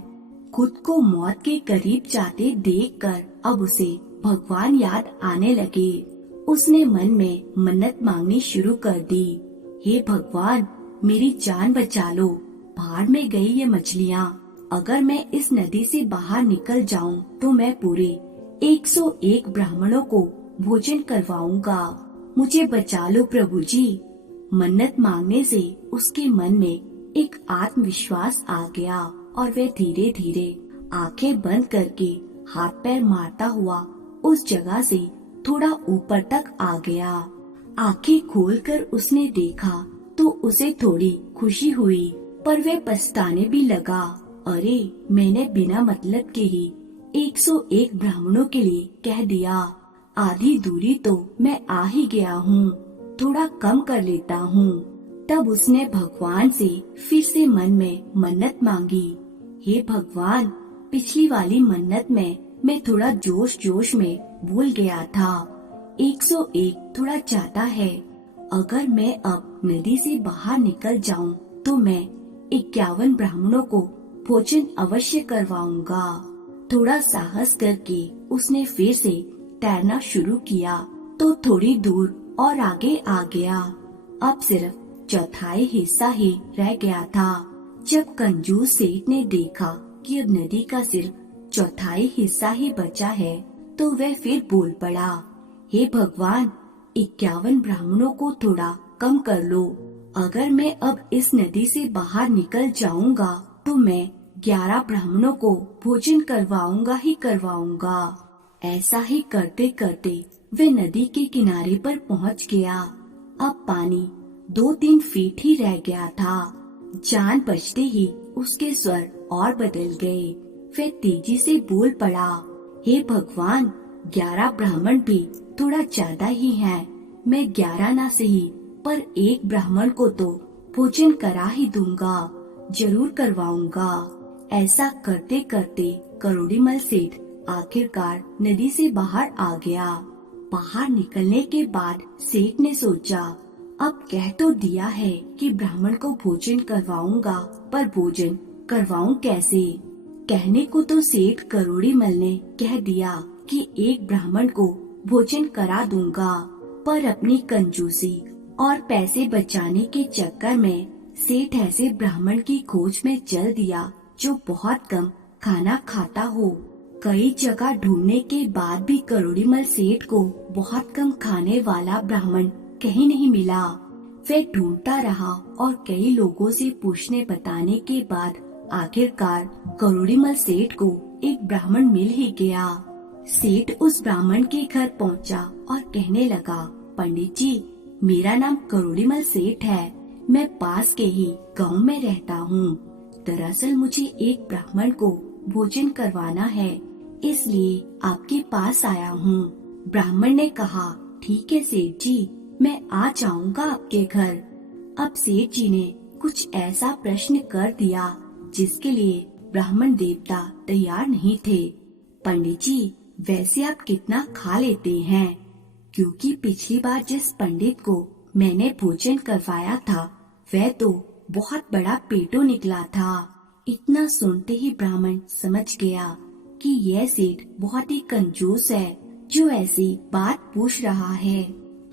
खुद को मौत के करीब जाते देखकर अब उसे भगवान याद आने लगे। उसने मन में मन्नत मांगनी शुरू कर दी, हे भगवान, मेरी जान बचा लो, भाड़ में गई ये मछलियाँ। अगर मैं इस नदी से बाहर निकल जाऊं तो मैं पूरे 101 ब्राह्मणों को भोजन करवाऊंगा, मुझे बचा लो प्रभु जी। मन्नत मांगने से उसके मन में एक आत्मविश्वास आ गया और वह धीरे धीरे आंखें बंद करके हाथ पैर मारता हुआ उस जगह से थोड़ा ऊपर तक आ गया। आंखें खोलकर उसने देखा तो उसे थोड़ी खुशी हुई, पर वह पछताने भी लगा। अरे, मैंने बिना मतलब के ही 101 ब्राह्मणों के लिए कह दिया। आधी दूरी तो मैं आ ही गया हूँ, थोड़ा कम कर लेता हूँ। तब उसने भगवान से फिर से मन में मन्नत मांगी। हे भगवान, पिछली वाली मन्नत में मैं थोड़ा जोश जोश में भूल गया था। 101 थोड़ा ज्यादा है। अगर मैं अब नदी से बाहर निकल जाऊं तो मैं 51 ब्राह्मणों को भोजन अवश्य करवाऊंगा। थोड़ा साहस करके उसने फिर से तैरना शुरू किया तो थोड़ी दूर और आगे आ गया। अब सिर्फ चौथाई हिस्सा ही रह गया था। जब कंजूस सेठ ने देखा कि अब नदी का सिर्फ चौथाई हिस्सा ही बचा है तो वह फिर बोल पड़ा, हे भगवान, 51 ब्राह्मणों को थोड़ा कम कर लो। अगर मैं अब इस नदी से बाहर निकल जाऊंगा तो मैं 11 ब्राह्मणों को भोजन करवाऊंगा ही करवाऊंगा। ऐसा ही करते करते वे नदी के किनारे पर पहुंच गया। अब पानी 2-3 फीट ही रह गया था। जान बचते ही उसके स्वर और बदल गए। वह तेजी से बोल पड़ा, हे भगवान, 11 ब्राह्मण भी थोड़ा ज्यादा ही हैं। मैं 11 ना सही पर एक ब्राह्मण को तो भोजन करा ही दूंगा, जरूर करवाऊंगा। ऐसा करते करते करोड़ीमल सेठ आखिरकार नदी से बाहर आ गया। बाहर निकलने के बाद सेठ ने सोचा, अब कह तो दिया है कि ब्राह्मण को भोजन करवाऊंगा, पर भोजन करवाऊं कैसे? कहने को तो सेठ करोड़ीमल ने कह दिया कि एक ब्राह्मण को भोजन करा दूंगा, पर अपनी कंजूसी और पैसे बचाने के चक्कर में सेठ ऐसे ब्राह्मण की खोज में चल दिया जो बहुत कम खाना खाता हो। कई जगह ढूंढने के बाद भी करोड़ीमल सेठ को बहुत कम खाने वाला ब्राह्मण कहीं नहीं मिला। वह ढूंढता रहा और कई लोगों से पूछने बताने के बाद आखिरकार करोड़ीमल सेठ को एक ब्राह्मण मिल ही गया। सेठ उस ब्राह्मण के घर पहुंचा और कहने लगा, पंडित जी, मेरा नाम करोड़ीमल सेठ है। मैं पास के ही गांव में रहता हूँ। दरअसल मुझे एक ब्राह्मण को भोजन करवाना है, इसलिए आपके पास आया हूँ। ब्राह्मण ने कहा, ठीक है सेठ जी, मैं आ जाऊंगा आपके घर। अब सेठ जी ने कुछ ऐसा प्रश्न कर दिया जिसके लिए ब्राह्मण देवता तैयार नहीं थे। पंडित जी, वैसे आप कितना खा लेते हैं? क्योंकि पिछली बार जिस पंडित को मैंने भोजन करवाया था वह तो बहुत बड़ा पेटो निकला था। इतना सुनते ही ब्राह्मण समझ गया कि यह सेठ बहुत ही कंजूस है जो ऐसी बात पूछ रहा है।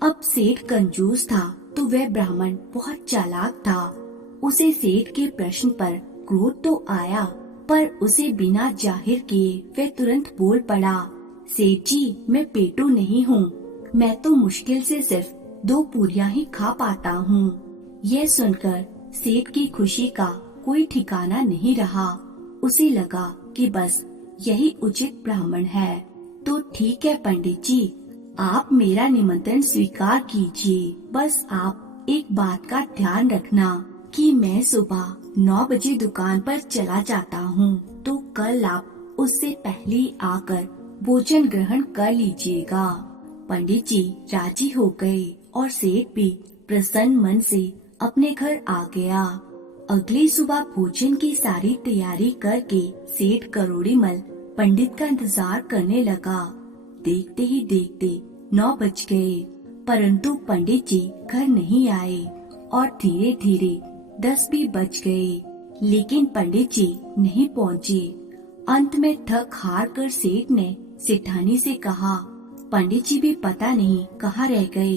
अब सेठ कंजूस था तो वह ब्राह्मण बहुत चालाक था। उसे सेठ के प्रश्न पर क्रोध तो आया, पर उसे बिना जाहिर किए वह तुरंत बोल पड़ा, सेठ जी, मैं पेटू नहीं हूँ। मैं तो मुश्किल से सिर्फ 2 पूरियां ही खा पाता हूँ। यह सुनकर सेठ की खुशी का कोई ठिकाना नहीं रहा। उसे लगा कि बस यही उचित ब्राह्मण है। तो ठीक है पंडित जी, आप मेरा निमंत्रण स्वीकार कीजिए। बस आप एक बात का ध्यान रखना कि मैं सुबह 9 बजे दुकान पर चला जाता हूँ, तो कल आप उससे पहले आकर भोजन ग्रहण कर लीजिएगा। पंडित जी राजी हो गए और सेठ भी प्रसन्न मन से अपने घर आ गया। अगली सुबह भोजन की सारी तैयारी करके सेठ करोड़ीमल पंडित का इंतजार करने लगा। देखते ही देखते 9 बज गए, परंतु पंडित जी घर नहीं आए और धीरे धीरे 10 भी बज गए, लेकिन पंडित जी नहीं पहुँचे। अंत में थक हार कर सेठ ने सेठानी से कहा, पंडित जी भी पता नहीं कहाँ रह गए।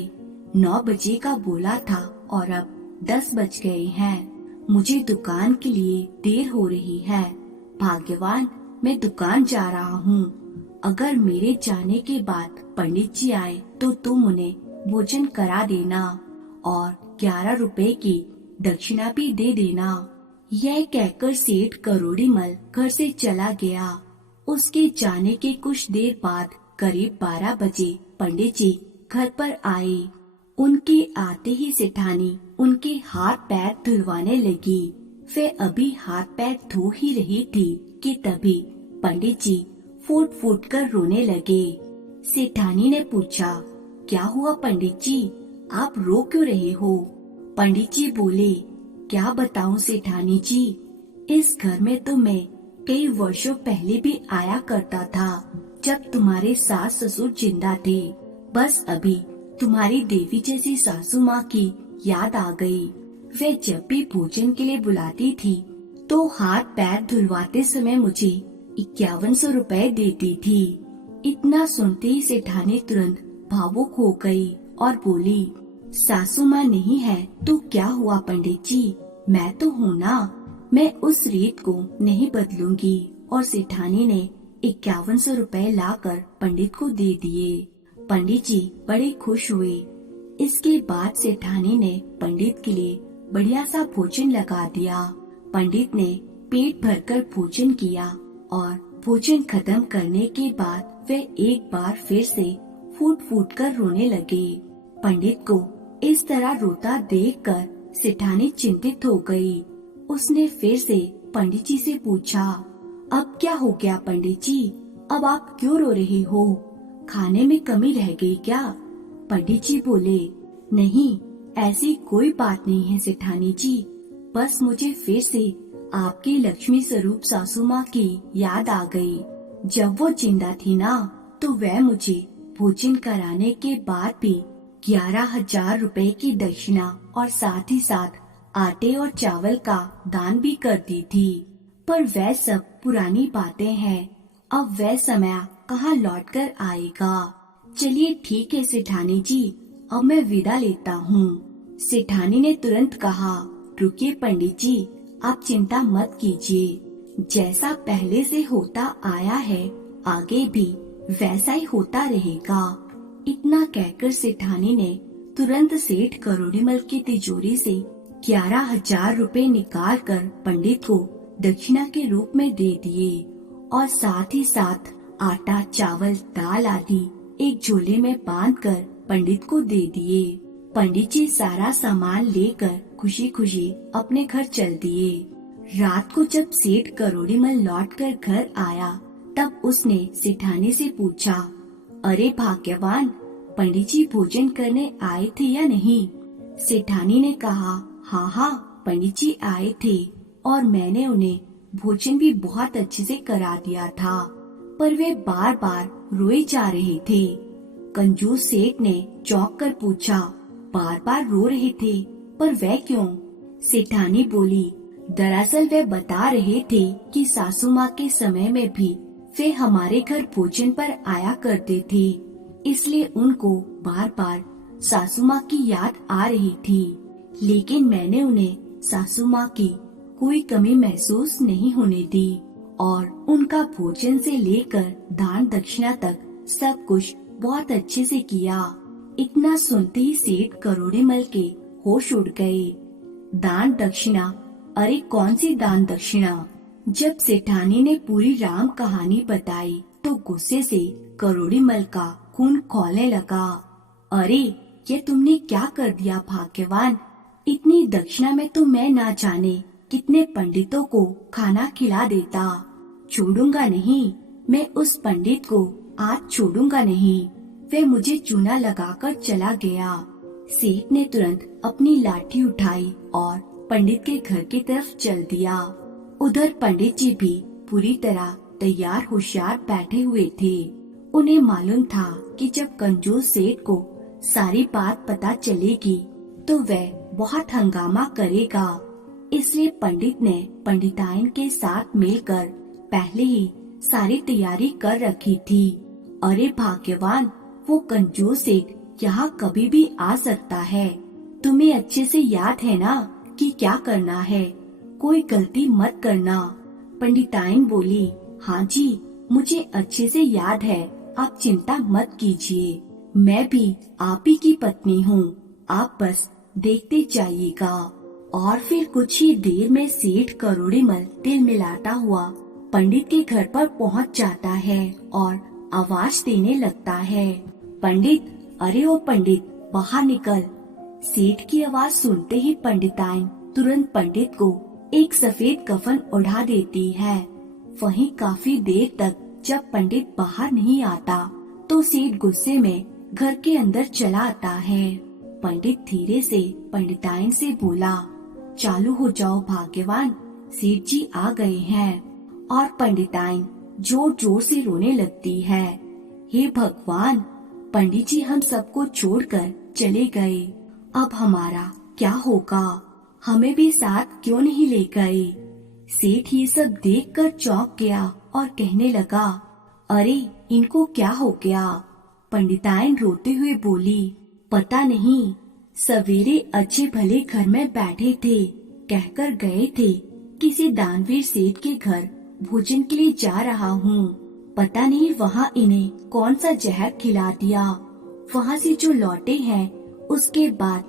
9 बजे का बोला था और अब 10 बज गए हैं। मुझे दुकान के लिए देर हो रही है। भाग्यवान, मैं दुकान जा रहा हूँ। अगर मेरे जाने के बाद पंडित जी आए तो तुम उन्हें भोजन करा देना और 11 रुपए की दक्षिणा भी दे देना। यह कहकर सेठ करोड़ीमल घर से चला गया। उसके जाने के कुछ देर बाद करीब 12 बजे पंडित जी घर पर आए। उनके आते ही सेठानी उनके हाथ पैर धुलवाने लगी। वे अभी हाथ पैर धो ही रही थी कि तभी पंडित जी फूट फूट कर रोने लगे। सेठानी ने पूछा, क्या हुआ पंडित जी, आप रो क्यों रहे हो? पंडित जी बोले, क्या बताऊं सेठानी जी, इस घर में तो मैं कई वर्षों पहले भी आया करता था, जब तुम्हारे सास ससुर जिंदा थे। बस अभी तुम्हारी देवी जैसी सासू माँ की याद आ गई। वे जब भी भोजन के लिए बुलाती थी तो हाथ पैर धुलवाते समय मुझे 5100 रुपए देती थी। इतना सुनते ही सेठानी तुरंत भावुक हो गई और बोली, सासू माँ नहीं है तो क्या हुआ पंडित जी, मैं तो हूँ ना, मैं उस रीत को नहीं बदलूंगी। और सेठानी ने 5100 रुपए लाकर पंडित को दे दिए। पंडित जी बड़े खुश हुए। इसके बाद सेठानी ने पंडित के लिए बढ़िया सा भोजन लगा दिया। पंडित ने पेट भरकर भोजन किया और भोजन खत्म करने के बाद वे एक बार फिर से फूट फूट कर रोने लगे। पंडित को इस तरह रोता देखकर सेठानी चिंतित हो गई। उसने फिर से पंडित जी से पूछा, अब क्या हो गया पंडित जी, अब आप क्यों रो रहे हो, खाने में कमी रह गई क्या? पंडित जी बोले, नहीं ऐसी कोई बात नहीं है सेठानी जी, बस मुझे फिर से आपकी लक्ष्मी स्वरूप सासू माँ की याद आ गई। जब वो जिंदा थी ना तो वह मुझे भोजन कराने के बाद भी 11,000 रुपए की दक्षिणा और साथ ही साथ आटे और चावल का दान भी करती थी। पर वह सब पुरानी बातें हैं, अब वह समय कहाँ लौट कर आएगा। चलिए ठीक है सेठानी जी, अब मैं विदा लेता हूँ। सेठानी ने तुरंत कहा, रुकिए पंडित जी, आप चिंता मत कीजिए, जैसा पहले से होता आया है आगे भी वैसा ही होता रहेगा। इतना कहकर सेठानी ने तुरंत सेठ करोड़ीमल की तिजोरी से 11,000 रुपए निकाल कर पंडित को दक्षिणा के रूप में दे दिए और साथ ही साथ आटा चावल दाल आदि एक झोले में बांधकर पंडित को दे दिए। पंडित जी सारा सामान लेकर खुशी खुशी अपने घर चल दिए। रात को जब सेठ करोड़ीमल लौटकर घर आया तब उसने सेठानी से पूछा, अरे भाग्यवान, पंडित जी भोजन करने आए थे या नहीं? सेठानी ने कहा, हाँ हाँ पंडित जी आए थे और मैंने उन्हें भोजन भी बहुत अच्छे से करा दिया था, पर वे बार बार रोए जा रहे थे। कंजूस सेठ ने चौंक कर पूछा, बार बार रो रहे थे, पर वह क्यों? सेठानी बोली, दरअसल वे बता रहे थे कि सासू माँ के समय में भी वे हमारे घर भोजन पर आया करते थे, इसलिए उनको बार बार सासू माँ की याद आ रही थी, लेकिन मैंने उन्हें सासू माँ की कोई कमी महसूस नहीं होने दी और उनका भोजन से लेकर दान दक्षिणा तक सब कुछ बहुत अच्छे से किया। इतना सुनते ही सेठ करोड़ीमल के होश उड़ गए। दान दक्षिणा? अरे कौन सी दान दक्षिणा? जब सेठानी ने पूरी राम कहानी बताई तो गुस्से से करोड़ीमल का खून खौलने लगा। अरे ये तुमने क्या कर दिया भाग्यवान, इतनी दक्षिणा में तो मैं ना जाने कितने पंडितों को खाना खिला देता। छोड़ूंगा नहीं, मैं उस पंडित को आज छोड़ूंगा नहीं। वे मुझे चूना लगाकर चला गया। सेठ ने तुरंत अपनी लाठी उठाई और पंडित के घर की तरफ चल दिया। उधर पंडित जी भी पूरी तरह तैयार होशियार बैठे हुए थे। उन्हें मालूम था कि जब कंजूस सेठ को सारी बात पता चलेगी तो वह बहुत हंगामा करेगा, इसलिए पंडित ने पंडिताइन के साथ मिलकर पहले ही सारी तैयारी कर रखी थी। अरे भाग्यवान, वो कंजूस सेठ यहाँ कभी भी आ सकता है। तुम्हें अच्छे से याद है ना कि क्या करना है, कोई गलती मत करना। पंडिताइन बोली, हाँ जी मुझे अच्छे से याद है, आप चिंता मत कीजिए, मैं भी आप ही की पत्नी हूँ, आप बस देखते जाइएगा। और फिर कुछ ही देर में सेठ करोड़ीमल तिल मिलाता हुआ पंडित के घर पर पहुँच जाता है और आवाज देने लगता है, पंडित, अरे ओ पंडित, बाहर निकल। सेठ की आवाज सुनते ही पंडिताइन तुरंत पंडित को एक सफेद कफन ओढ़ा देती है। वहीं काफी देर तक जब पंडित बाहर नहीं आता तो सेठ गुस्से में घर के अंदर चला आता है। पंडित धीरे से पंडिताइन से बोला, चालू हो जाओ भाग्यवान, सेठ जी आ गए हैं। और पंडिताइन जोर जोर से रोने लगती है। हे भगवान, पंडित जी हम सबको छोड़कर चले गए, अब हमारा क्या होगा, हमें भी साथ क्यों नहीं ले गए। सेठ ये सब देखकर चौंक गया और कहने लगा, अरे इनको क्या हो गया। पंडिताइन रोते हुए बोली, पता नहीं, सवेरे अच्छे भले घर में बैठे थे, कहकर गए थे किसी दानवीर सेठ के घर भोजन के लिए जा रहा हूँ। पता नहीं वहाँ इन्हें कौन सा जहर खिला दिया। वहाँ से जो लौटे हैं उसके बाद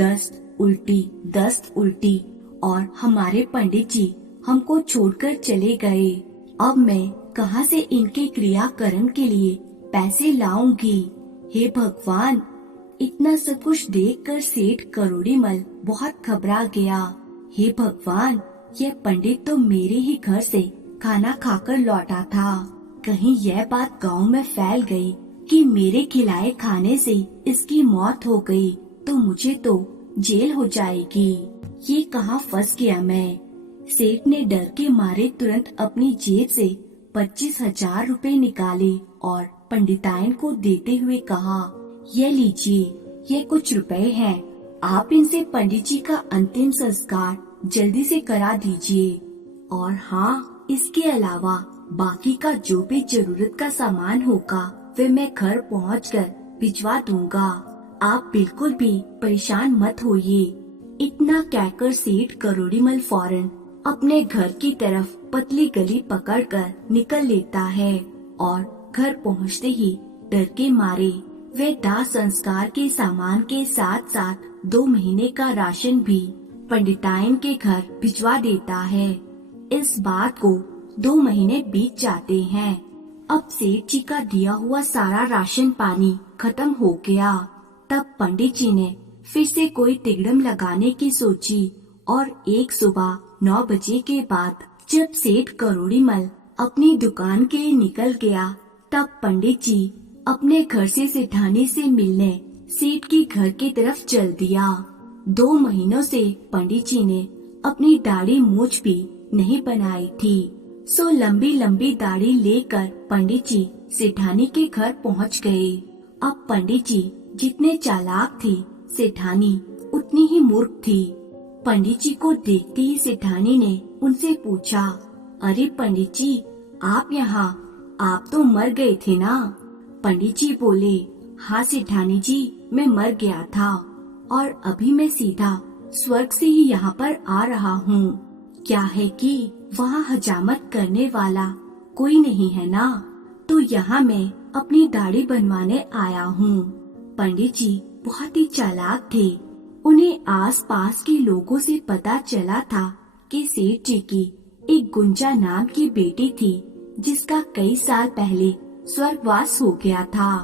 दस्त उल्टी और हमारे पंडित जी हमको छोड़कर चले गए। अब मैं कहाँ से इनके क्रियाकर्म के लिए पैसे लाऊंगी। हे भगवान, इतना सब कुछ देखकर सेठ करोड़ीमल बहुत घबरा गया। हे भगवान, यह पंडित तो मेरे ही घर से खाना खाकर लौटा था, कहीं यह बात गांव में फैल गई कि मेरे खिलाए खाने से इसकी मौत हो गई तो मुझे तो जेल हो जाएगी। ये कहाँ फंस गया मैं। सेठ ने डर के मारे तुरंत अपनी जेब से 25,000 रुपए निकाले और पंडिताइन को देते हुए कहा, ये लीजिए, ये कुछ रुपए हैं, आप इनसे पंडित जी का अंतिम संस्कार जल्दी से करा दीजिए। और हाँ, इसके अलावा बाकी का जो भी जरूरत का सामान होगा वे मैं घर पहुंचकर भिजवा दूंगा। आप बिल्कुल भी परेशान मत होइए। इतना कहकर सेठ करोड़ीमल फौरन अपने घर की तरफ पतली गली पकड़कर निकल लेता है और घर पहुंचते ही डर के मारे वे दाह संस्कार के सामान के साथ साथ 2 महीने का राशन भी पंडिताइन के घर भिजवा देता है। इस बात को 2 महीने बीत जाते हैं। अब सेठ जी का दिया हुआ सारा राशन पानी खत्म हो गया। तब पंडित जी ने फिर से कोई तिगड़म लगाने की सोची और एक सुबह 9 बजे के बाद जब सेठ करोड़ीमल अपनी दुकान के लिए निकल गया तब पंडित जी अपने घर से सेठानी से मिलने सेठ के घर की तरफ चल दिया। 2 महीनों से पंडित जी ने अपनी दाढ़ी मूछ भी नहीं बनाई थी, सो लंबी लंबी दाढ़ी लेकर पंडित जी सेठानी के घर पहुंच गए। अब पंडित जी जितने चालाक थे, सेठानी उतनी ही मूर्ख थी। पंडित जी को देखते ही सेठानी ने उनसे पूछा, अरे पंडित जी, आप यहाँ, आप तो मर गए थे ना। पंडित जी बोले, हाँ सेठानी जी, मैं मर गया था और अभी मैं सीधा स्वर्ग से ही यहाँ पर आ रहा हूँ। क्या है कि वहाँ हजामत करने वाला कोई नहीं है ना, तो यहाँ मैं अपनी दाढ़ी बनवाने आया हूँ। पंडित जी बहुत ही चालाक थे। उन्हें आसपास के लोगों से पता चला था कि सेठ जी की एक गुंजा नाम की बेटी थी जिसका कई साल पहले स्वर्गवास हो गया था।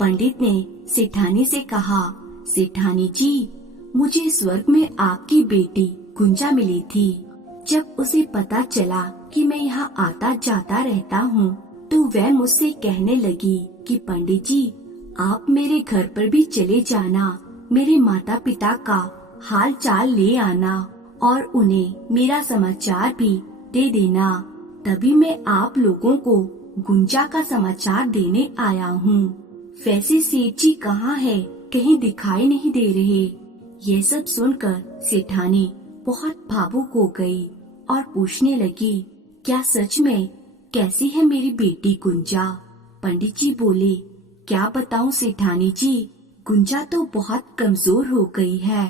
पंडित ने सेठानी से कहा, सेठानी जी, मुझे स्वर्ग में आपकी बेटी गुंजा मिली थी। जब उसे पता चला कि मैं यहाँ आता जाता रहता हूँ तो वह मुझसे कहने लगी कि पंडित जी, आप मेरे घर पर भी चले जाना, मेरे माता पिता का हाल चाल ले आना और उन्हें मेरा समाचार भी दे देना। तभी मैं आप लोगों को गुंजा का समाचार देने आया हूँ। वैसे सेठ जी कहाँ है, कहीं दिखाई नहीं दे रहे। ये सब सुनकर सेठानी बहुत भावुक हो गई और पूछने लगी, क्या सच में, कैसी है मेरी बेटी गुंजा। पंडित जी बोले, क्या बताऊं सेठानी जी, गुंजा तो बहुत कमजोर हो गई है।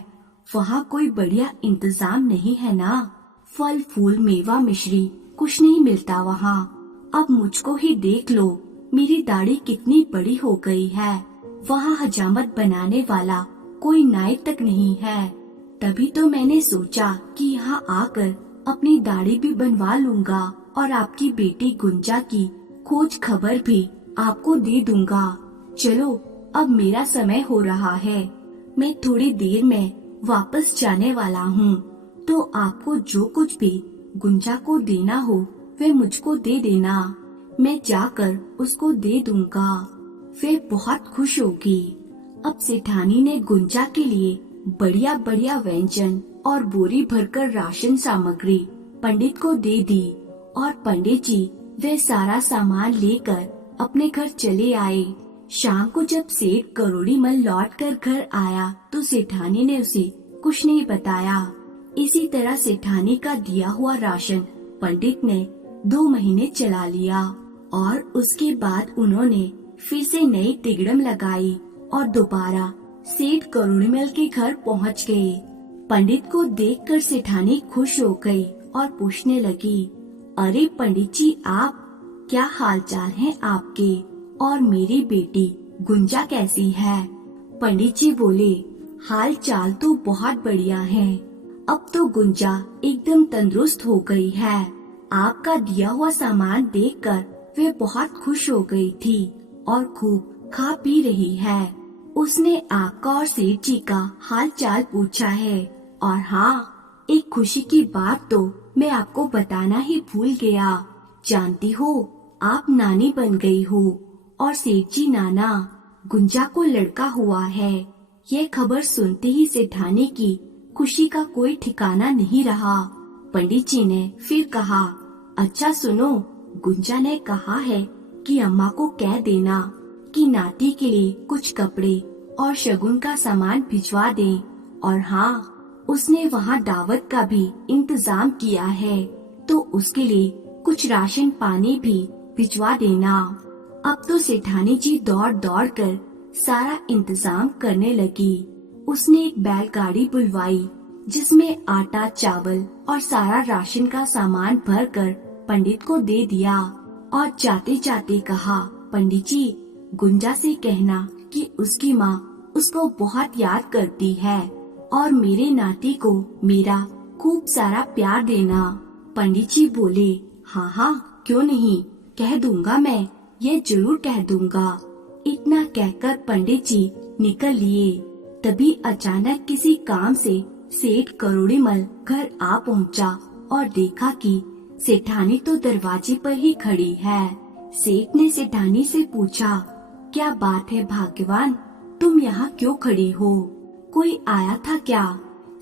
वहाँ कोई बढ़िया इंतजाम नहीं है ना, फल फूल मेवा मिश्री कुछ नहीं मिलता वहाँ। अब मुझको ही देख लो, मेरी दाढ़ी कितनी बड़ी हो गई है। वहाँ हजामत बनाने वाला कोई नायक तक नहीं है। तभी तो मैंने सोचा कि यहाँ आकर अपनी दाढ़ी भी बनवा लूंगा और आपकी बेटी गुंजा की खोज खबर भी आपको दे दूंगा। चलो अब मेरा समय हो रहा है, मैं थोड़ी देर में वापस जाने वाला हूँ, तो आपको जो कुछ भी गुंजा को देना हो वे मुझको दे देना, मैं जाकर उसको दे दूंगा। वे बहुत खुश होगी। अब सेठानी ने गुंजा के लिए बढ़िया बढ़िया व्यंजन और बोरी भरकर राशन सामग्री पंडित को दे दी और पंडित जी वे सारा सामान लेकर अपने घर चले आए। शाम को जब सेठ करोड़ीमल लौटकर घर आया तो सेठानी ने उसे कुछ नहीं बताया। इसी तरह सेठानी का दिया हुआ राशन पंडित ने 2 महीने चला लिया और उसके बाद उन्होंने फिर से नई तिगड़म लगाई और दोबारा सेठ करोड़ीमल के घर पहुंच गए। पंडित को देखकर सेठानी खुश हो गई और पूछने लगी, अरे पंडित जी, आप क्या हालचाल हैं आपके, और मेरी बेटी गुंजा कैसी है? पंडित जी बोले, हाल चाल तो बहुत बढ़िया है। अब तो गुंजा एकदम तंदुरुस्त हो गई है। आपका दिया हुआ सामान देखकर वे बहुत खुश हो गई थी और खूब खा पी रही है। उसने आपका और सेठ जी का हाल चाल पूछा है। और हाँ, एक खुशी की बात तो मैं आपको बताना ही भूल गया। जानती हो, आप नानी बन गई हो और सेठ जी नाना। गुंजा को लड़का हुआ है। ये खबर सुनते ही सेठानी की खुशी का कोई ठिकाना नहीं रहा। पंडित जी ने फिर कहा, अच्छा सुनो, गुंजा ने कहा है कि अम्मा को कह देना कि नाती के लिए कुछ कपड़े और शगुन का सामान भिजवा दें। और हाँ, उसने वहाँ दावत का भी इंतजाम किया है, तो उसके लिए कुछ राशन पानी भी भिजवा देना। अब तो सेठानी जी दौड़ दौड़ कर सारा इंतजाम करने लगी। उसने एक बैलगाड़ी बुलवाई जिसमें आटा, चावल और सारा राशन का सामान भरकर पंडित को दे दिया और जाते जाते कहा, पंडित जी, गुंजा से कहना कि उसकी माँ उसको बहुत याद करती है और मेरे नाती को मेरा खूब सारा प्यार देना। पंडित जी बोले, हाँ हाँ, क्यों नहीं, कह दूंगा, मैं ये जरूर कह दूंगा। इतना कहकर पंडित जी निकल लिए। तभी अचानक किसी काम से सेठ करोड़ीमल घर आ पहुंचा और देखा कि सेठानी तो दरवाजे पर ही खड़ी है। सेठ ने सेठानी से पूछा, क्या बात है भाग्यवान, तुम यहाँ क्यों खड़ी हो, कोई आया था क्या?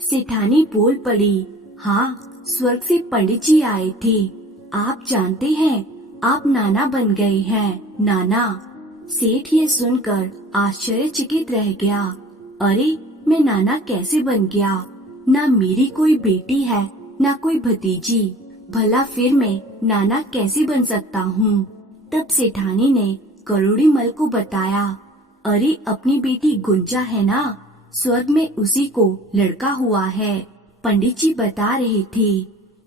सेठानी बोल पड़ी, हाँ, स्वर्ग से पंडित जी आए थे। आप जानते हैं, आप नाना बन गए हैं, नाना। सेठ ये सुनकर आश्चर्यचकित रह गया। अरे, मैं नाना कैसे बन गया? ना मेरी कोई बेटी है, ना कोई भतीजी, भला फिर मैं नाना कैसे बन सकता हूँ? तब सेठानी ने करोड़ीमल को बताया, अरे अपनी बेटी गुंजा है ना, स्वर्ग में उसी को लड़का हुआ है, पंडित जी बता रहे थे।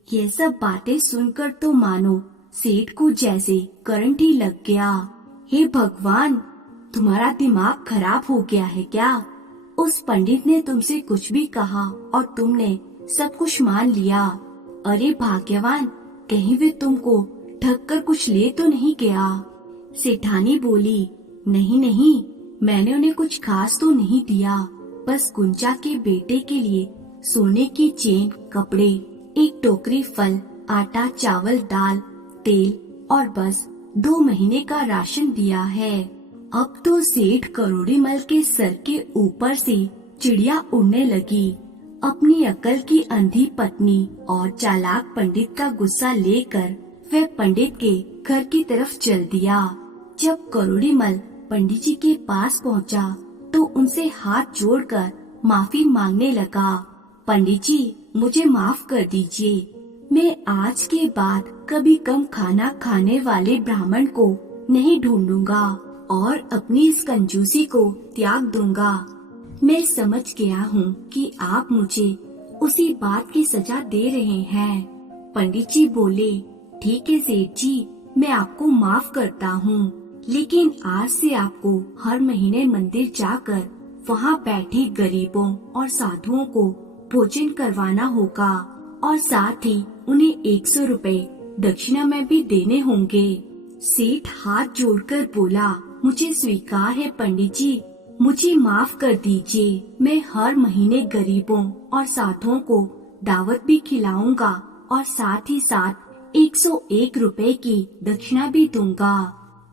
ये सब बातें सुनकर तो मानो सेठ को जैसे करंट ही लग गया। हे भगवान, तुम्हारा दिमाग खराब हो गया है क्या? उस पंडित ने तुमसे कुछ भी कहा और तुमने सब कुछ मान लिया। अरे भाग्यवान, कहीं वे तुमको ठग कर कुछ ले तो नहीं गया? सेठानी बोली, नहीं नहीं, मैंने उन्हें कुछ खास तो नहीं दिया, बस गुंजा के बेटे के लिए सोने की चेन, कपड़े, एक टोकरी फल, आटा, चावल, दाल, तेल और बस 2 महीने का राशन दिया है। अब तो सेठ करोड़ीमल के सर के ऊपर से चिड़िया उड़ने लगी। अपनी अकल की अंधी पत्नी और चालाक पंडित का गुस्सा लेकर वह पंडित के घर की तरफ चल दिया। जब करोड़ीमल पंडित जी के पास पहुंचा, तो उनसे हाथ जोड़कर माफी मांगने लगा। पंडित जी, मुझे माफ कर दीजिए, मैं आज के बाद कभी कम खाना खाने वाले ब्राह्मण को नहीं ढूंढूंगा और अपनी इस कंजूसी को त्याग दूंगा। मैं समझ गया हूँ कि आप मुझे उसी बात की सजा दे रहे हैं। पंडित जी बोले, ठीक है सेठ जी, मैं आपको माफ करता हूँ, लेकिन आज से आपको हर महीने मंदिर जाकर वहाँ बैठे गरीबों और साधुओं को भोजन करवाना होगा और साथ ही उन्हें 100 रुपए दक्षिणा में भी देने होंगे। सेठ हाथ जोड़कर बोला, मुझे स्वीकार है पंडित जी, मुझे माफ कर दीजिए, मैं हर महीने गरीबों और साधुओं को दावत भी खिलाऊंगा और साथ ही साथ 101 रुपए की दक्षिणा भी दूंगा।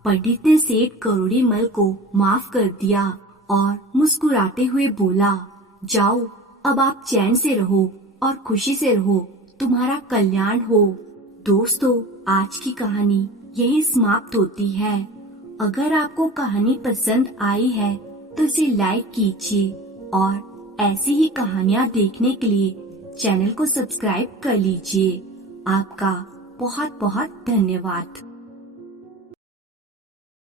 पंडित ने सेठ करोड़ीमल को माफ कर दिया और मुस्कुराते हुए बोला, जाओ अब आप चैन से रहो और खुशी से रहो, तुम्हारा कल्याण हो। दोस्तों, आज की कहानी यही समाप्त होती है। अगर आपको कहानी पसंद आई है तो इसे लाइक कीजिए और ऐसी ही कहानियाँ देखने के लिए चैनल को सब्सक्राइब कर लीजिए। आपका बहुत बहुत धन्यवाद।